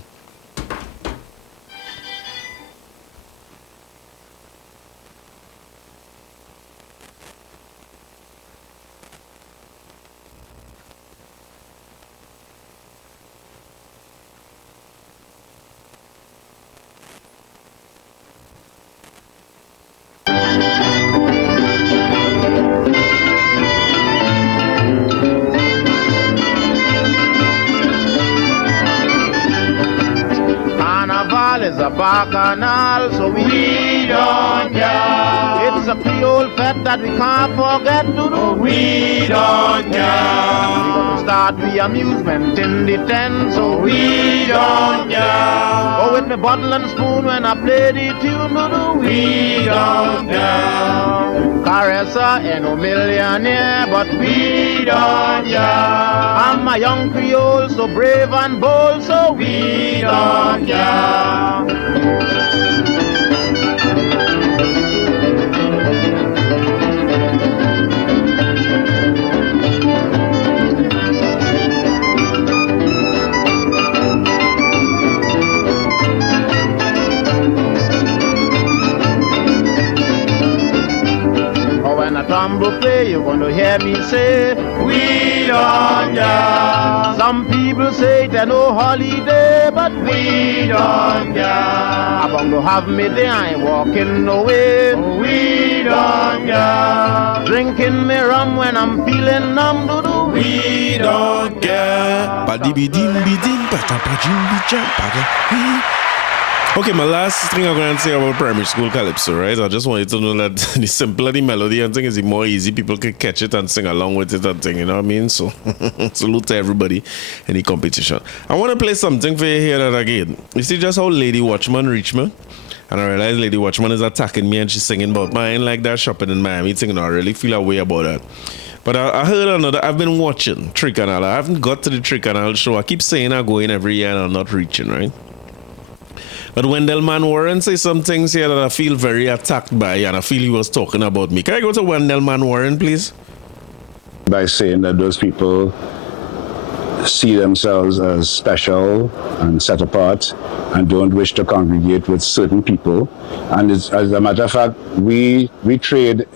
Bacchanal, so we don't care. It's a Creole fete that we can't forget to do. We don't care. We're gonna start the amusement in the tent, so we don't care. Oh, with me bottle and spoon when I play the tune, we don't care. Caressa ain't no millionaire, but we don't care. I'm a young Creole, so brave and bold, so we don't care. Tambour play, you're going to hear me say, we don't care. Some people say there's no holiday, but we don't care. I'm going to have me there, I ain't walking away. We don't care. Drinking me rum when I'm feeling numb, we don't care. Okay, my last thing I'm going to say about primary school Calypso, right? I just wanted to know that the simpler the melody and thing is, the more easy people can catch it and sing along with it and thing, you know what I mean? So, salute to everybody in the competition. I want to play something for you here that again. You see just how Lady Watchman reached me? And I realized Lady Watchman is attacking me and she's singing about mine like that shopping in Miami thing, and I really feel a way about that. But I heard another, I've been watching Tricanal. I haven't got to the Tricanal show. I keep saying I go in every year and I'm not reaching, right? But Wendell Manwarren say some things here that I feel very attacked by, and I feel he was talking about me. Can I go to Wendell Manwarren, please? By saying that those people see themselves as special and set apart and don't wish to congregate with certain people. And as a matter of fact, we trade,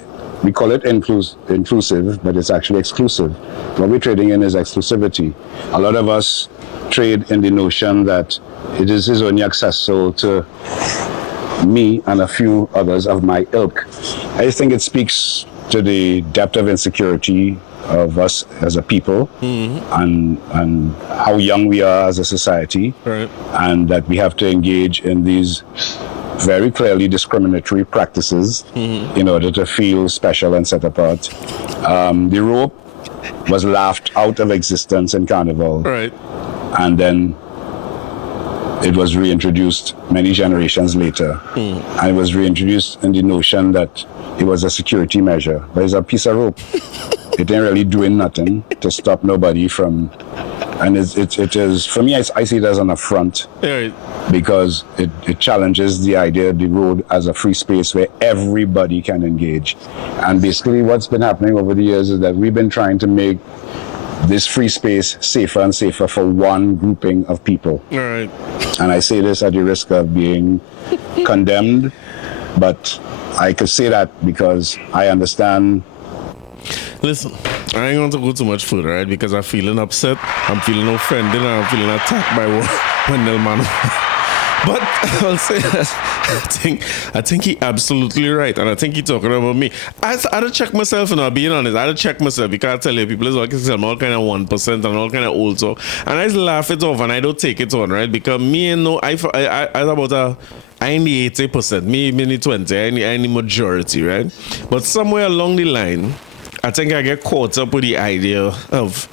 we call it inclusive, but it's actually exclusive. What we're trading in is exclusivity. A lot of us trade in the notion that it is only accessible to me and a few others of my ilk. I think it speaks to the depth of insecurity of us as a people, and how young we are as a society, right. And that we have to engage in these very clearly discriminatory practices in order to feel special and set apart. The rope was laughed out of existence in Carnival, right. And then it was reintroduced many generations later. And it was reintroduced in the notion that it was a security measure, but it's a piece of rope. It ain't really doing nothing to stop nobody from, and it is, for me, I see it as an affront, because it challenges the idea of the road as a free space where everybody can engage. And basically what's been happening over the years is that we've been trying to make this free space safer and safer for one grouping of people. All right. And I say this at the risk of being condemned, but I could say that because I understand. Listen, I ain't going to go too much further, right? Because I'm feeling upset, I'm feeling offended, and I'm feeling attacked by Wendell Manwarren. But I'll say that I think he absolutely right, and I think he talking about me. I had to check myself, and I'm being honest. I had to check myself because I tell you, people is all kind of 1% and all kind of old talk, and I just laugh it off and I don't take it on, right? Because me and no, I about I in the 80%, me in the 20, I in the majority, right? But somewhere along the line, I think I get caught up with the idea of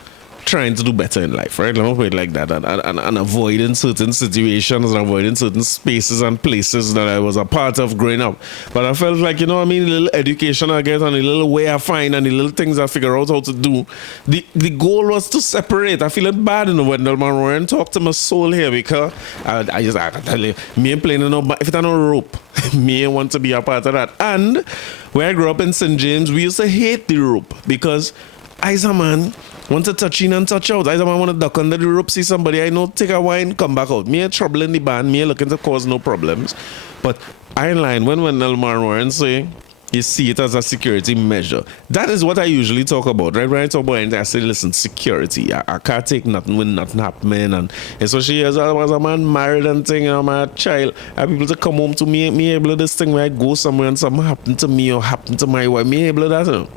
trying to do better in life, right? Let me put it like that, and avoiding certain situations and avoiding certain spaces and places that I was a part of growing up. But I felt like, you know what I mean, the little education I get and the little way I find and the little things I figure out how to do, the goal was to separate. I feel it bad, you know, Wendell Manwarren talk to my soul here, because I can tell you, me ain't playing no, if it's no rope, me ain't want to be a part of that. And where I grew up in St. James, we used to hate the rope, because I as a man want to touch in and touch out. I as a man want to duck under the rope, see somebody I know, take a wine, come back out. Me ain't trouble in the band, me ain't looking to cause no problems. But I in line when Wendell Manwarren say you see it as a security measure. That is what I usually talk about, right? When I talk about anything, I say, listen, security. I can't take nothing when nothing happening. And especially as I was a man married and thing, you know, my child, I have people to come home to me able to this thing where I go somewhere and something happen to me or happen to my wife, me able to that, you know.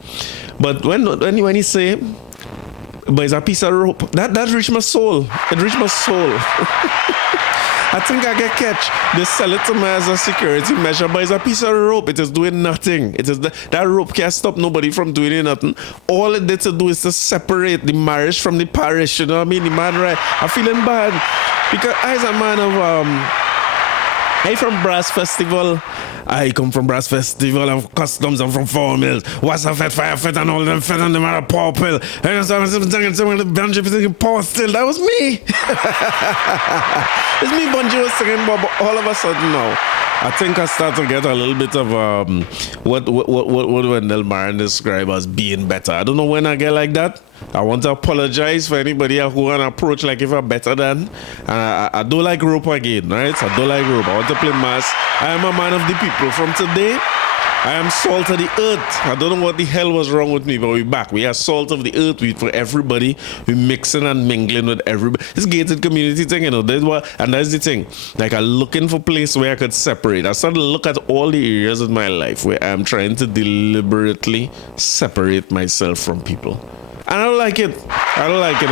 But when he say, but it's a piece of rope, that reached my soul. It reached my soul. I think I get catch. They sell it to me as a security measure, but it's a piece of rope. It is doing nothing. It is that rope can't stop nobody from doing nothing. All it did to do is to separate the marriage from the parish. You know what I mean? The man, right? I'm feeling bad because I as a man of I from Brass Festival. I come from Brass Festival of Customs. I'm from 4 Mills. What's a fet, fire fet, and all them fet and them are a paw pill. And so I was singing the banjo singing paw still. That was me. It's me, Banjo was singing, but all of a sudden now, I think I start to get a little bit of what Wendell Manwarren described as being better. I don't know when I get like that. I want to apologize for anybody who an approach like if I'm better than. I don't like rope again, right? I don't like rope. I want to play mass. I am a man of the people. From today, I am salt of the earth. I don't know what the hell was wrong with me, but we're back. We are salt of the earth. We for everybody. We're mixing and mingling with everybody. This gated community thing, you know, and that's the thing. Like, I'm looking for a place where I could separate. I started to look at all the areas of my life where I'm trying to deliberately separate myself from people. And I don't like it. I don't like it.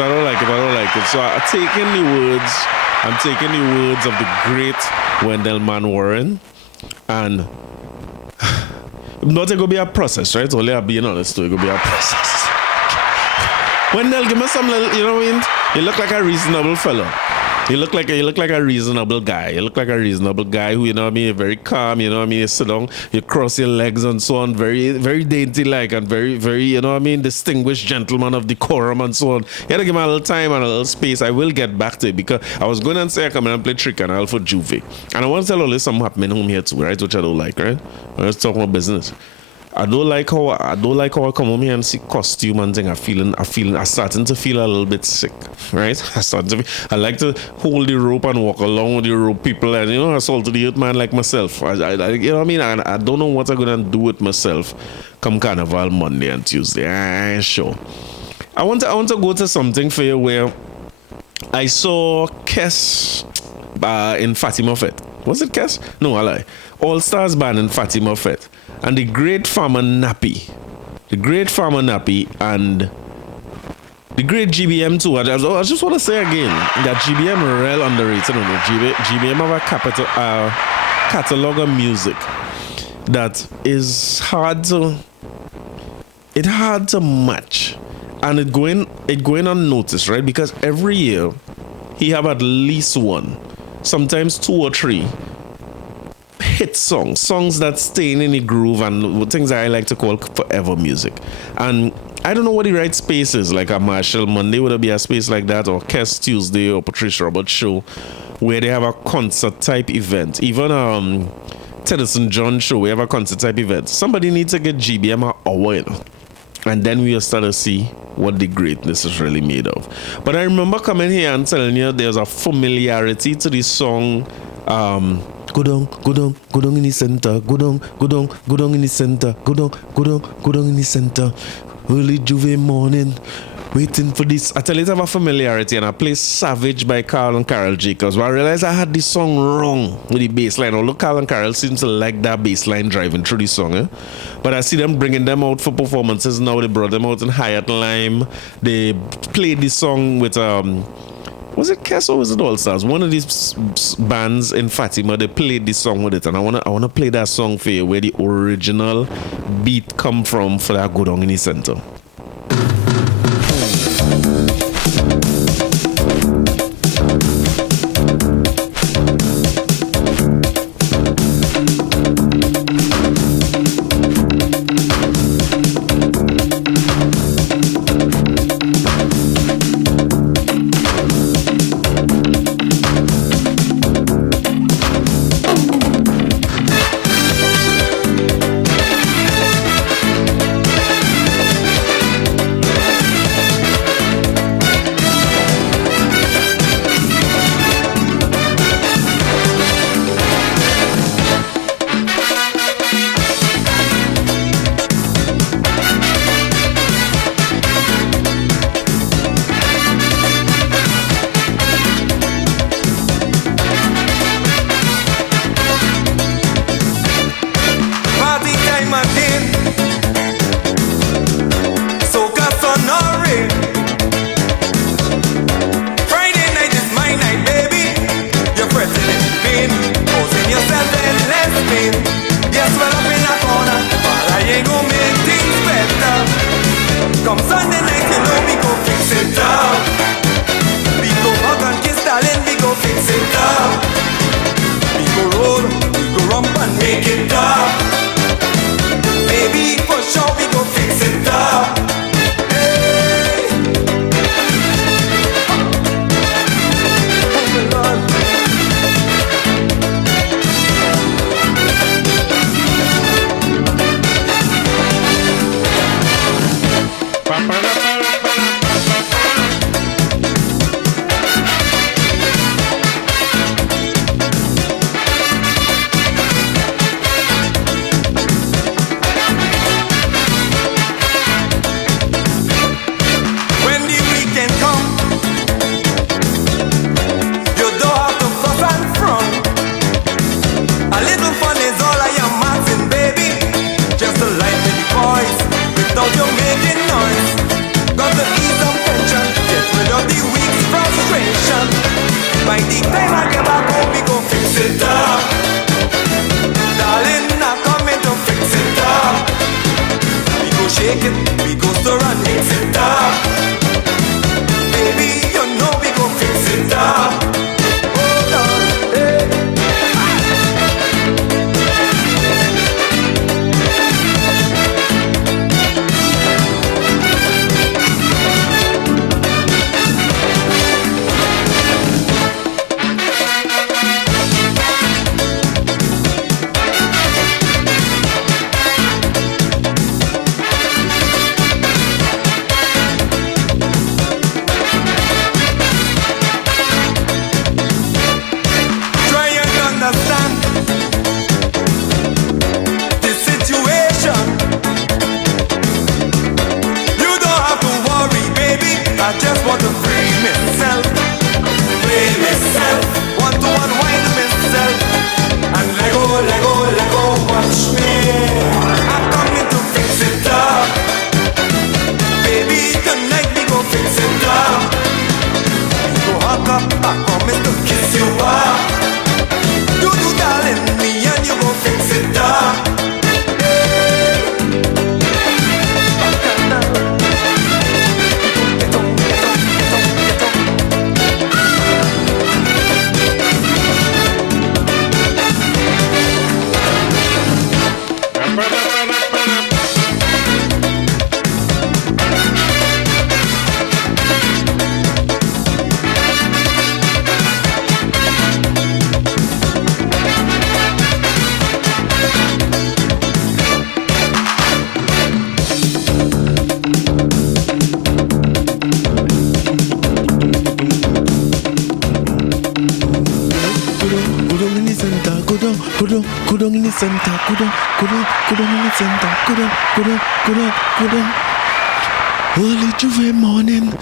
So I'm taking the words of the great Wendell Manwarren, and not going to be a process, right? Only I'm being honest, it's going to be a process. Wendell, give me some little, you know what I mean? You look like a reasonable fellow. You look like a reasonable guy. You look like a reasonable guy who, you know what I mean, very calm, you know what I mean, you sit down, you cross your legs and so on, very, very dainty like, and very, very, you know what I mean, distinguished gentleman of decorum and so on. You gotta give me a little time and a little space. I will get back to it because I was going to say I come in and play trick and I'll for Juve. And I want to tell all this something happening home here too, right? Which I don't like, right? Let's talk about business. I don't like how I come home here and see costume and thing. I'm starting to feel a little bit sick, right? I like to hold the rope and walk along with the rope people, and you know, assault to the earth man like myself. I you know what I mean? I don't know what I'm gonna do with myself come Carnival Monday and Tuesday. I ain't sure. I want to go to something for you where I saw Kes in Fatima Fete. Was it Kes? No, I lie. All Stars Band in Fatima Fete. And the great Farmer Nappy and the great GBM too. I just want to say again that GBM real underrated. No, GBM have a catalog of music that is hard to match, and it going unnoticed, right? Because every year he have at least one sometimes 2 or 3 hit songs that stay in the groove and things that I like to call forever music. And I don't know what the right space is, like a Marshall Monday, would it be a space like that, or Kes Tuesday or Patricia Roberts show, where they have a concert type event. Even Tennyson John show, we have a concert type event. Somebody needs to get GBM an hour in, and then we'll start to see what the greatness is really made of. But I remember coming here and telling you there's a familiarity to the song, go down in the center, go down in the center, go down in the center. Early Juve morning, waiting for this. I tell you, I have a familiarity, and I play Savage by Carl and Carol Jacobs. But I realized I had this song wrong with the bass line. Although Carl and Carol seems to like that bass line driving through the song. But I see them bringing them out for performances now. They brought them out in Hyatt Lime. They played this song with was it Kes or was it All Stars? One of these bands in Fatima, they played this song with it, and I wanna play that song for you, where the original beat come from for that Go Down in the Center. go down in the center, go down in the center, go down. Early Juve morning,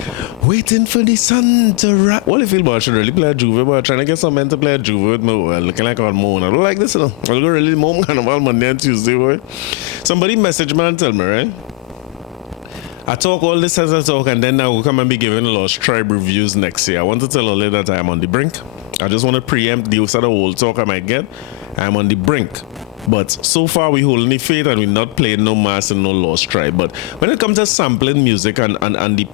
waiting for the sun to rise. What do you feel about I should really play a Juve, but I'm trying to get some men to play a Juve with me. Well, looking like I'm moan. I don't like this, you know. I'll go really moan carnival Monday and Tuesday, boy. Somebody message me and tell me, right? I talk all this as I talk, and then I will come and be giving Lost Tribe reviews next year. I want to tell all that I am on the brink. I just want to preempt the sort of whole talk I might get. I am on the brink. But so far we holding the faith and we're not playing no mass and no Lost Tribe. But when it comes to sampling music and the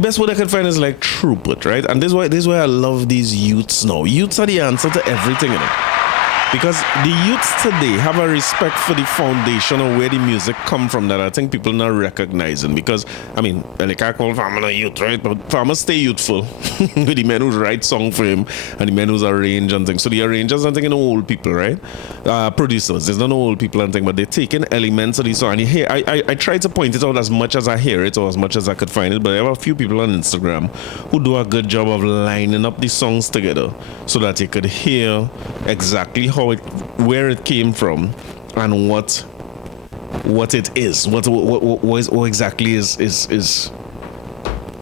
best word I can find is like throughput, right? And this is why I love these youths now. Youths are the answer to everything, you know. Because the youths today have a respect for the foundation of where the music come from that I think people not recognizing. Because, I mean, like I call Farmer a youth, right? But Farmer stay youthful with the men who write song for him and the men who's arrange and things. So the arrangers and things, old people, right? Producers, there's not old people and things, but they're taking elements of the song. And you hear, I try to point it out as much as I hear it or as much as I could find it, but I have a few people on Instagram who do a good job of lining up the songs together so that you could hear exactly where it came from and what it is, what exactly is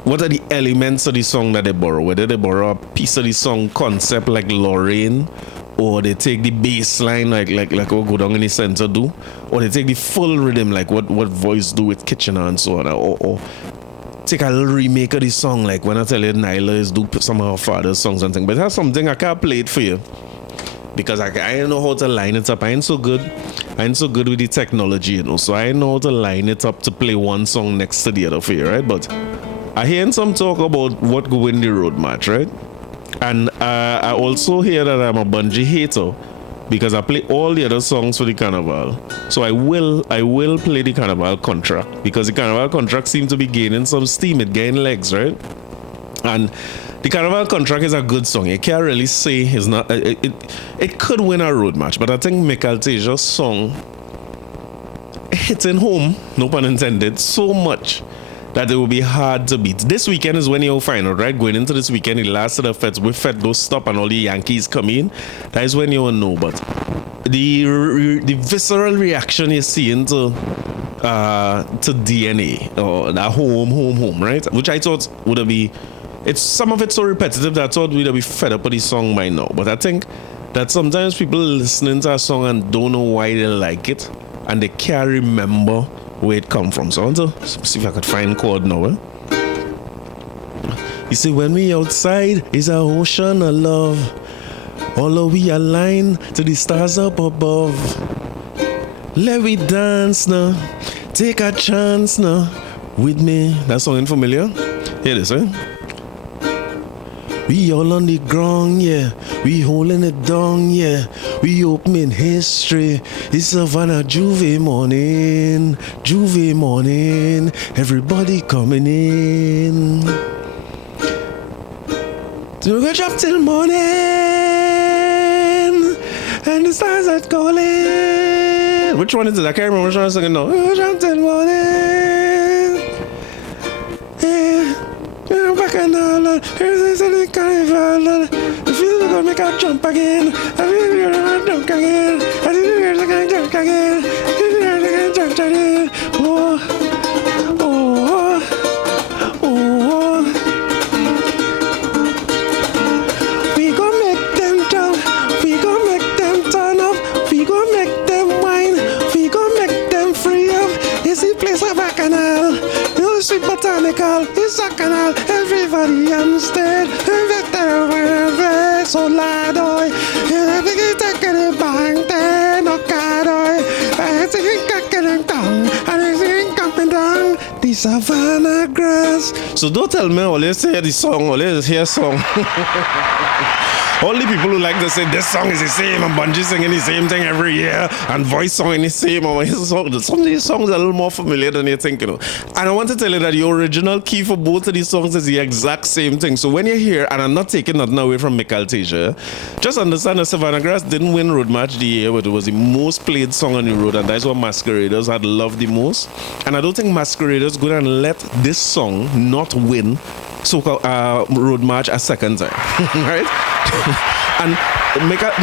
what are the elements of the song that they borrow, whether they borrow a piece of the song concept like Lorraine, or they take the bass line like what Go Down in the Center do, or they take the full rhythm like what Voice do with Kitchener and so on, or take a little remake of the song like when I tell you Nyla is do some of her father's songs and things. But that's something I can't play it for you because I don't know how to line it up. I ain't so good with the technology, you know, so I know how to line it up to play one song next to the other for you, right? But I hear some talk about what go win the road match, right? And I also hear that I'm a Bungie hater because I play all the other songs for the carnival. So I will play the carnival contract because the carnival contract seems to be gaining some steam. It gained legs, right? And the carnival contract is a good song. You can't really say it's not. It could win a road match, but I think Michael Tejas's song hitting home, no pun intended, so much that it will be hard to beat. This weekend is when you'll find out, right? Going into this weekend, the last of the feds, with Fed don't stop and all the Yankees come in. That is when you'll know. But the visceral reaction you're seeing to DNA or that home, right? Which I thought would be. It's some of it's so repetitive that I thought we'd be fed up with the song by now. But I think that sometimes people listening to a song and don't know why they like it, and they can't remember where it come from. So I want to see if I could find chord now. You see, when we outside is an ocean of love. All of we align to the stars up above. Let we dance now, take a chance now with me. That song ain't familiar? Hear this, eh? We all on the ground, yeah. We holding it down, yeah. We opening history. It's Savannah Juve morning. Juve morning. Everybody coming in. So we drop till morning. And the stars are calling. Which one is it? I can't remember which one I'm singing now. We drop till morning. Back and all, here's the carnival. The feeling gonna make a jump again. I feel you're gonna jump again. I feel you're gonna jump again. I feel you're gonna jump again. Oh, oh, oh. We gon' make them jump. We gon' make them turn up. We gon' make them whine. We gon' make them free up. It's the place of a canal. You sweet botanical. It's a canal. Everybody understand. So loud, I think it's a bang, then a cat, I think it's down, and I think coming down the savannah grass. So don't tell me always hear the song, always hear song. All the people who like to say this song is the same and Bungie singing the same thing every year and voice song the same. Some of these songs are a little more familiar than you think, And I want to tell you that the original key for both of these songs is the exact same thing. So when you hear, and I'm not taking nothing away from Mikalteja, just understand that Savannah Grass didn't win Road March the year, but it was the most played song on the road, and that's what Masqueraders had loved the most. And I don't think Masqueraders go and let this song not win Road March a second time, right? And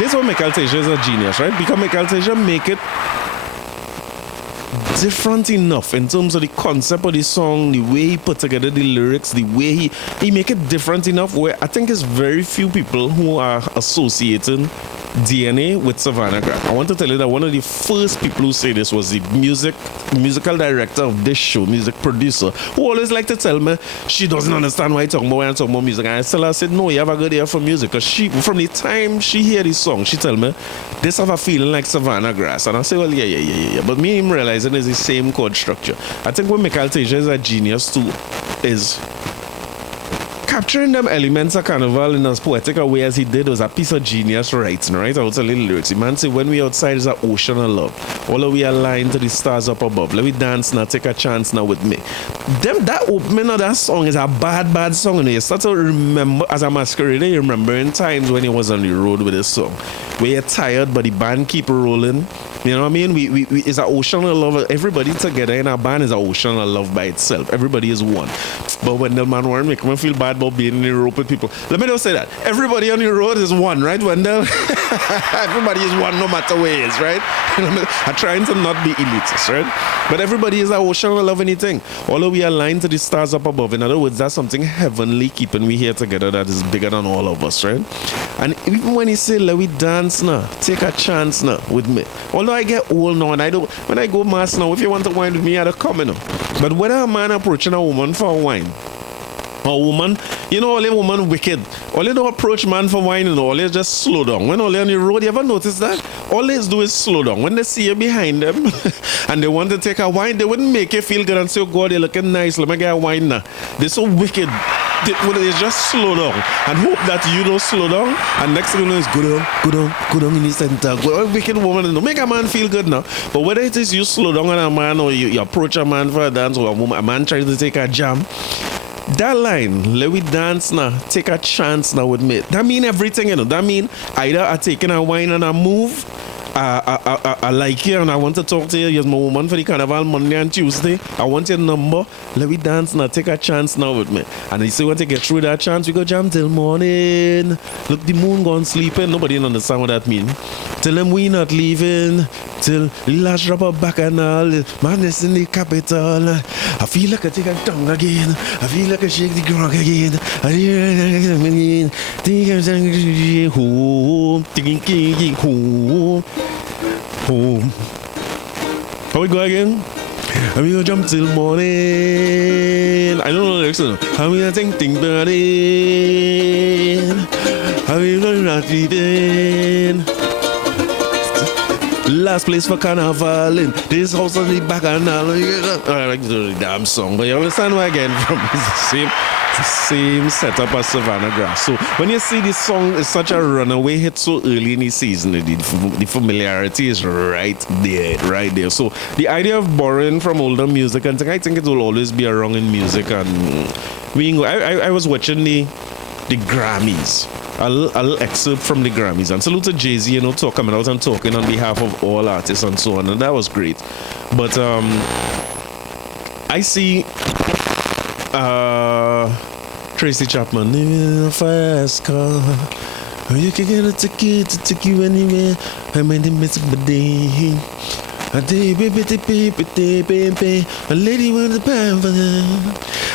this is what Mikalteja is a genius, right? Because Mikalteja make it different enough in terms of the concept of the song, the way he put together the lyrics, the way he make it different enough where I think it's very few people who are associating DNA with Savannah Grass. I want to tell you that one of the first people who say this was the musical director of this show, music producer, who always like to tell me she doesn't understand why I talk about music. And I tell her, I said, no, you have a good ear for music. Because from the time she hear this song, she tell me, this have a feeling like Savannah Grass. And I say, well, yeah. But me and him realizing it's the same chord structure. I think what Mikalteja is a genius too is capturing them elements of carnival in as poetic a way as he did was a piece of genius writing, right? I would tell you lyrics. The man say, when we outside is an ocean of love. All of we aligned to the stars up above. Let me dance now, take a chance now with me. That opening of that song is a bad song. And you start to remember, as a masquerader, you remember in times when he was on the road with this song. Where you're tired, but the band keep rolling. You know what I mean? We it's an ocean of love. Everybody together in our band is an ocean of love by itself. Everybody is one. But Wendell Manwarren make me feel bad about being in the road with people. Let me just say that. Everybody on the road is one, right, Wendell? Everybody is one no matter where it is, right? I'm trying to not be elitist, right? But everybody is an ocean of love anything. Although we are aligned to the stars up above. In other words, that's something heavenly keeping we here together that is bigger than all of us, right? And even when he say, let we dance now, take a chance now with me. Although I get old now and when I go mass now, if you want to wine with me, I don't come in. But whether a man approaching a woman for a wine, a woman, all a woman wicked. All they don't approach man for wine, all they just slow down. When all they on the road, you ever notice that? All they do is slow down. When they see you behind them and they want to take a wine, they wouldn't make you feel good and say, oh God, you're looking nice, let me get a wine now. They're so wicked. They just slow down and hope that you don't slow down. And next thing you know is go down in the center. Go, wicked woman, no make a man feel good now. But whether it is you slow down on a man or you approach a man for a dance or a man tries to take a jam, that line, let we dance now, take a chance now with me. That mean everything, That mean either I taking a wine and a move. I like you and I want to talk to you. You're my woman for the carnival Monday and Tuesday. I want your number. Let me dance now. Take a chance now with me. And you say, want to get through that chance, we go jam till morning. Look, the moon gone sleeping. Nobody understand what that means. Tell them we not leaving. Till the last drop of bacchanal. Madness in the capital. I feel like I take a tongue again. I feel like I shake the ground again. Home. How we go again? And we gonna jump till morning. I don't know the lyrics. How we gonna think about it? How we gonna not leaving? Last place for carnival in this house on the bacchanal. I like the damn song, but you understand where I get from? It's the same setup as Savannah Grass. So when you see this song is such a runaway hit so early in the season, the familiarity is right there. So the idea of borrowing from older music, and I think it will always be around in music. And I was watching the Grammys. A little excerpt from the Grammys, and salute to Jay-Z, coming out and talking on behalf of all artists and so on, and that was great. But I see Tracy Chapman in a fast car. You can get a ticket to take you anywhere. I'm in the midst of the day. A lady with a pamphlet.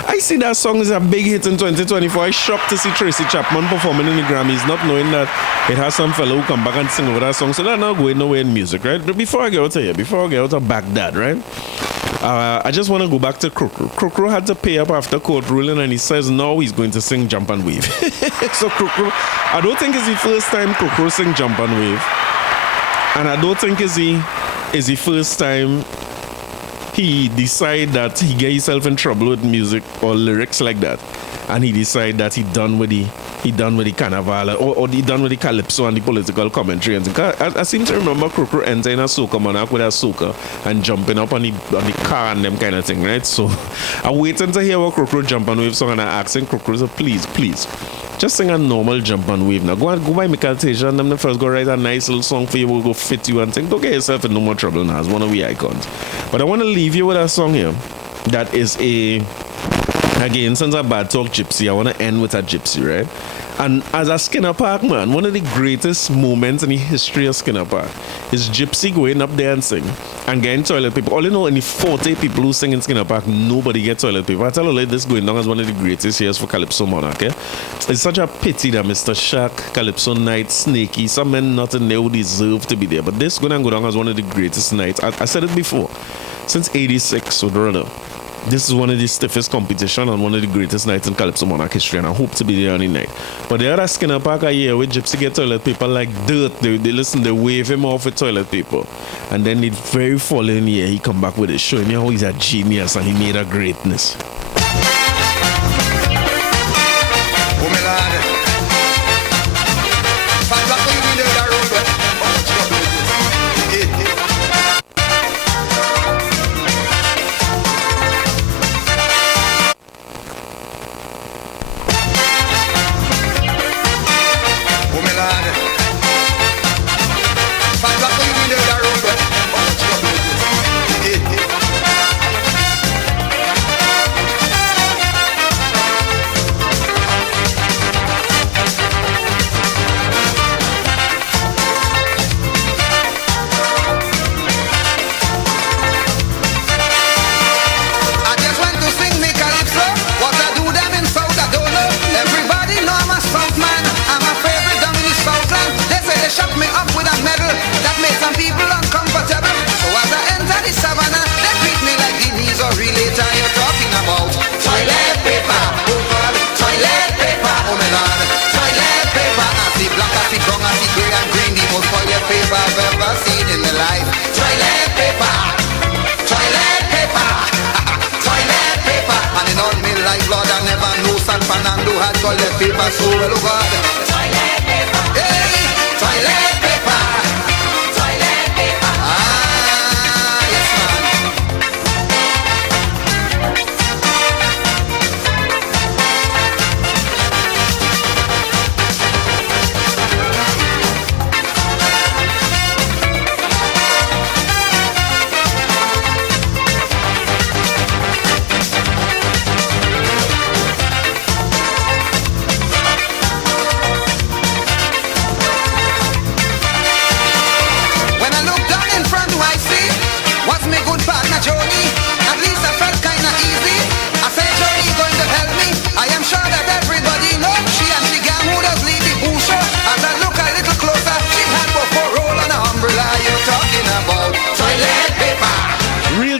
I see that song is a big hit in 2024. I shocked to see Tracy Chapman performing in the Grammys, not knowing that it has some fellow who come back and sing over that song. So that's not going nowhere in music, right? But before I get out of here, before I get out of Baghdad, right? I just want to go back to Krukru. Krukru had to pay up after court ruling, and he says now he's going to sing Jump and Wave. So Krukru, I don't think it's the first time Krukru sing Jump and Wave. And I don't think it's the first time he decide that he get himself in trouble with music or lyrics like that, and he decide that he done with the carnival or he done with the calypso and the political commentary. And I seem to remember Krokro entering a soca monarch with a soca and jumping up on the car and them kind of thing, right? So I waiting to hear what Krokro jump and wave song, and I asking Krokro, so please, just sing a normal jump and wave now. Go by Michael Teja and them first go write a nice little song for you, will go fit you and sing. Don't get yourself in no more trouble now. It's one of the icons. But I want to leave you with a song here that is again, since I bad talk Gypsy, I want to end with a Gypsy, right? And as a Skinner Park man, one of the greatest moments in the history of Skinner Park is Gypsy going up there and sing and getting toilet paper. All you know, in the 40 people who sing in Skinner Park, nobody gets toilet paper. I tell you, like, this going down as one of the greatest years for Calypso Monarch. Eh? It's such a pity that Mr. Shaq, Calypso Night, Snakey, some men not in there who deserve to be there. But this going to go down as one of the greatest nights. I said it before, since 86 or rather. This is one of the stiffest competition and one of the greatest nights in Calypso Monarch history, and I hope to be there on the night. But the other Skinner Park a year where Gypsy get toilet paper like dirt. They wave him off with toilet paper. And then the very following year, he come back with it, showing you how he's a genius and he made a greatness.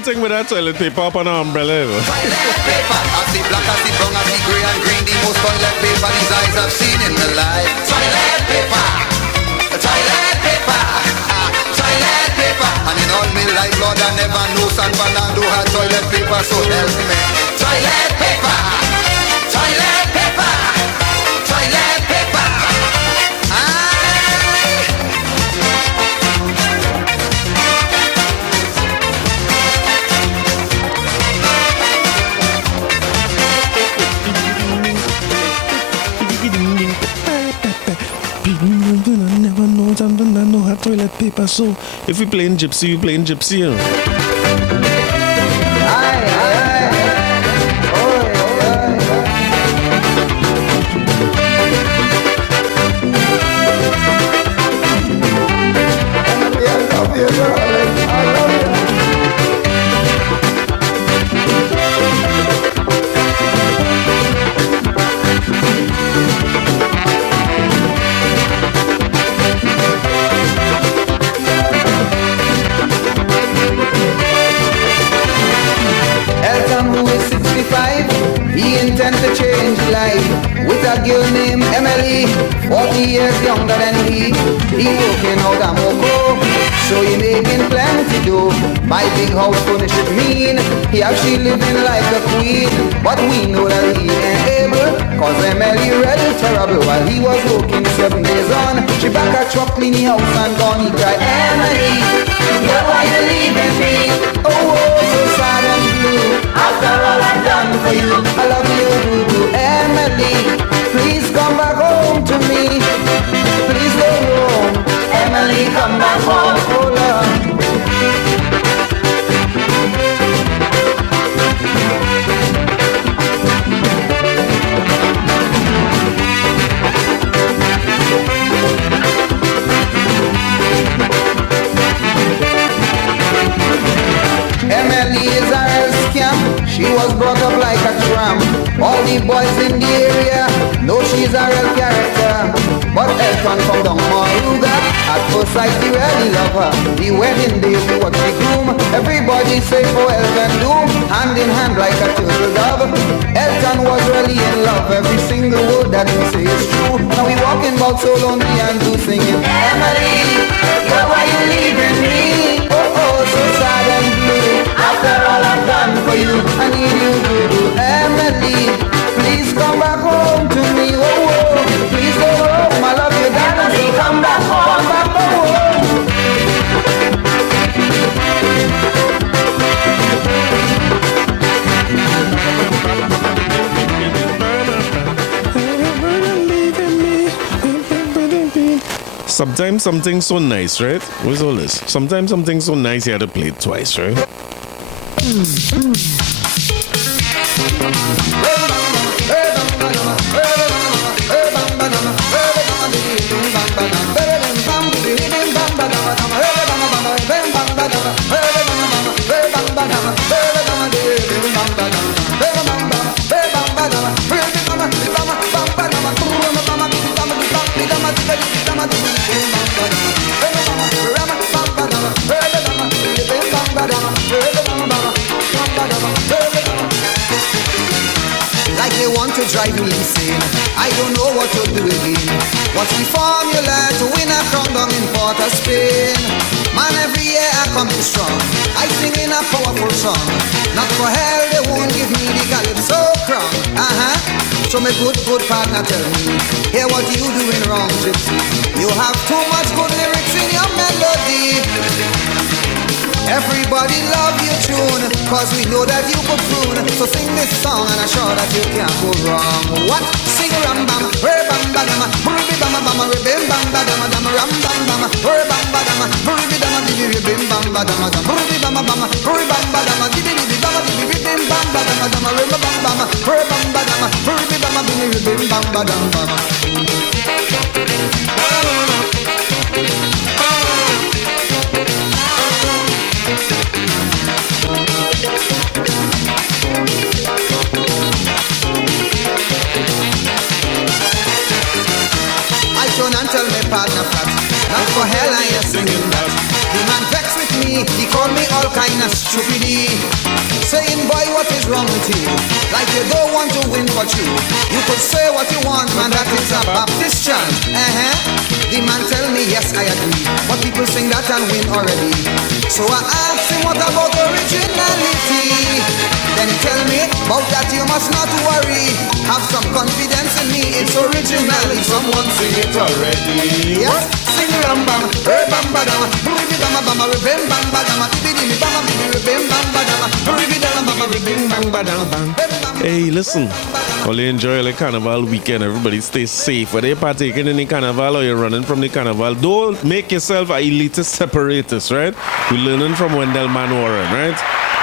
With that toilet paper up on an umbrella. Toilet paper, I see black, I see brown, I see grey and green. The most toilet paper these eyes have seen in the life. Toilet paper, toilet paper, toilet paper. And in all my life, Lord, I never knew San Fernando had toilet paper, so help me. Toilet paper, toilet paper, toilet paper. I know how toilet paper, so if we playing Gypsy, we playing Gypsy. He intends to change life with a girl named Emily, 40 years younger than he. He working out a moco, so he making plenty dough. My big house furnish it mean, he actually living like a queen. But we know that he ain't able, cause Emily real terrible. While he was working 7 days on, she back a truck cleaning house and gone. He cried, Emily, girl, why you leaving me? Oh, so sad and blue. After all I've done for you, I love you, boo-boo. Emily, please come back home to me. Please go home. Emily, come back home. Oh, Lord. Emily is a real scam. She was brought up like a tramp. All the boys in the area know she's a real character. But Elton come down Moruga. At first sight he really love her. The wedding day we watch the groom. Everybody say for Elton doom. Hand in hand like a turtle dove. Elton was really in love. Every single word that he say is true. Now we walking about so lonely and do singing, Emily, girl, why you leaving me? Oh, so sad and blue. After all I've done for you, I need you to do. Emily, please come back home to me. Oh, please go home. I love you, Emily, come back home. Come back home. Sometimes something's so nice, right? What's all this? Sometimes something's so nice you had to play it twice, right? Like they want to drive me insane. I don't know what to do again. What's the formula to win a crown down in Port of Spain? Man, every year I come in strong. I sing in a powerful song. Not for hell, they won't give me the Calypso crown. So my good partner tell me, hear what you doing wrong, Gypsy. You have too much good lyrics in your melody. Everybody love your tune, cause we know that you could prune. So sing this song and I'm sure that you can't go wrong. What? Sing ram bam, re bam ba dama, ruby bam bam, re bim bam ba dama dama, ram bam bam, re bam ba dama, ruby dama di re bim bam ba dama dama, ruby bam bam, re bam ba dama di di di dama di re bim bam ba dama dama, re bam bam, re bam ba dama, ruby dama di re bim bam ba dama. And tell me partner fat, not for hell I am singing that. The man vexed with me, he called me all kind of stupidity. Saying, boy, what is wrong with you? Like you don't want to win for you. You could say what you want, man, that is a Baptist chant. The man tell me, yes, I agree. But people sing that and win already. So I asked him, what about originality? Then he tell me, about that you must not worry. Have some confidence in me, it's original. Someone sing it already. Yes, sing ram bam, re bam ba dama, ruby bam bam, re bim bam ba dama, bidi bam bidi, re bim bam ba dama, ruby bam bam, re bim bam ba dama. Hey, listen. Well, enjoy the carnival weekend. Everybody stay safe. Whether you're partaking in the carnival or you're running from the carnival, don't make yourself an elitist separatist, right? We're learning from Wendell Manwarren, right?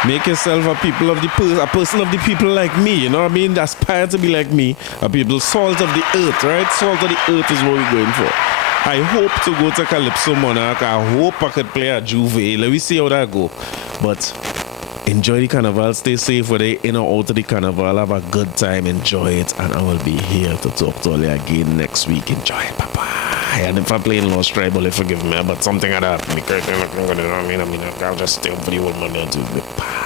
Make yourself a person of the people like me, you know what I mean? Aspire to be like me. A people, salt of the earth, right? Salt of the earth is what we're going for. I hope to go to Calypso Monarch. I hope I could play a Juve. Let me see how that go. But enjoy the carnival. Stay safe whether you're in or out of the carnival. Have a good time. Enjoy it. And I will be here to talk to you again next week. Enjoy it. Bye-bye. And if I play in Lost Tribal, forgive me. But something like that. I mean, I'll just stay up for the old man there too. Bye.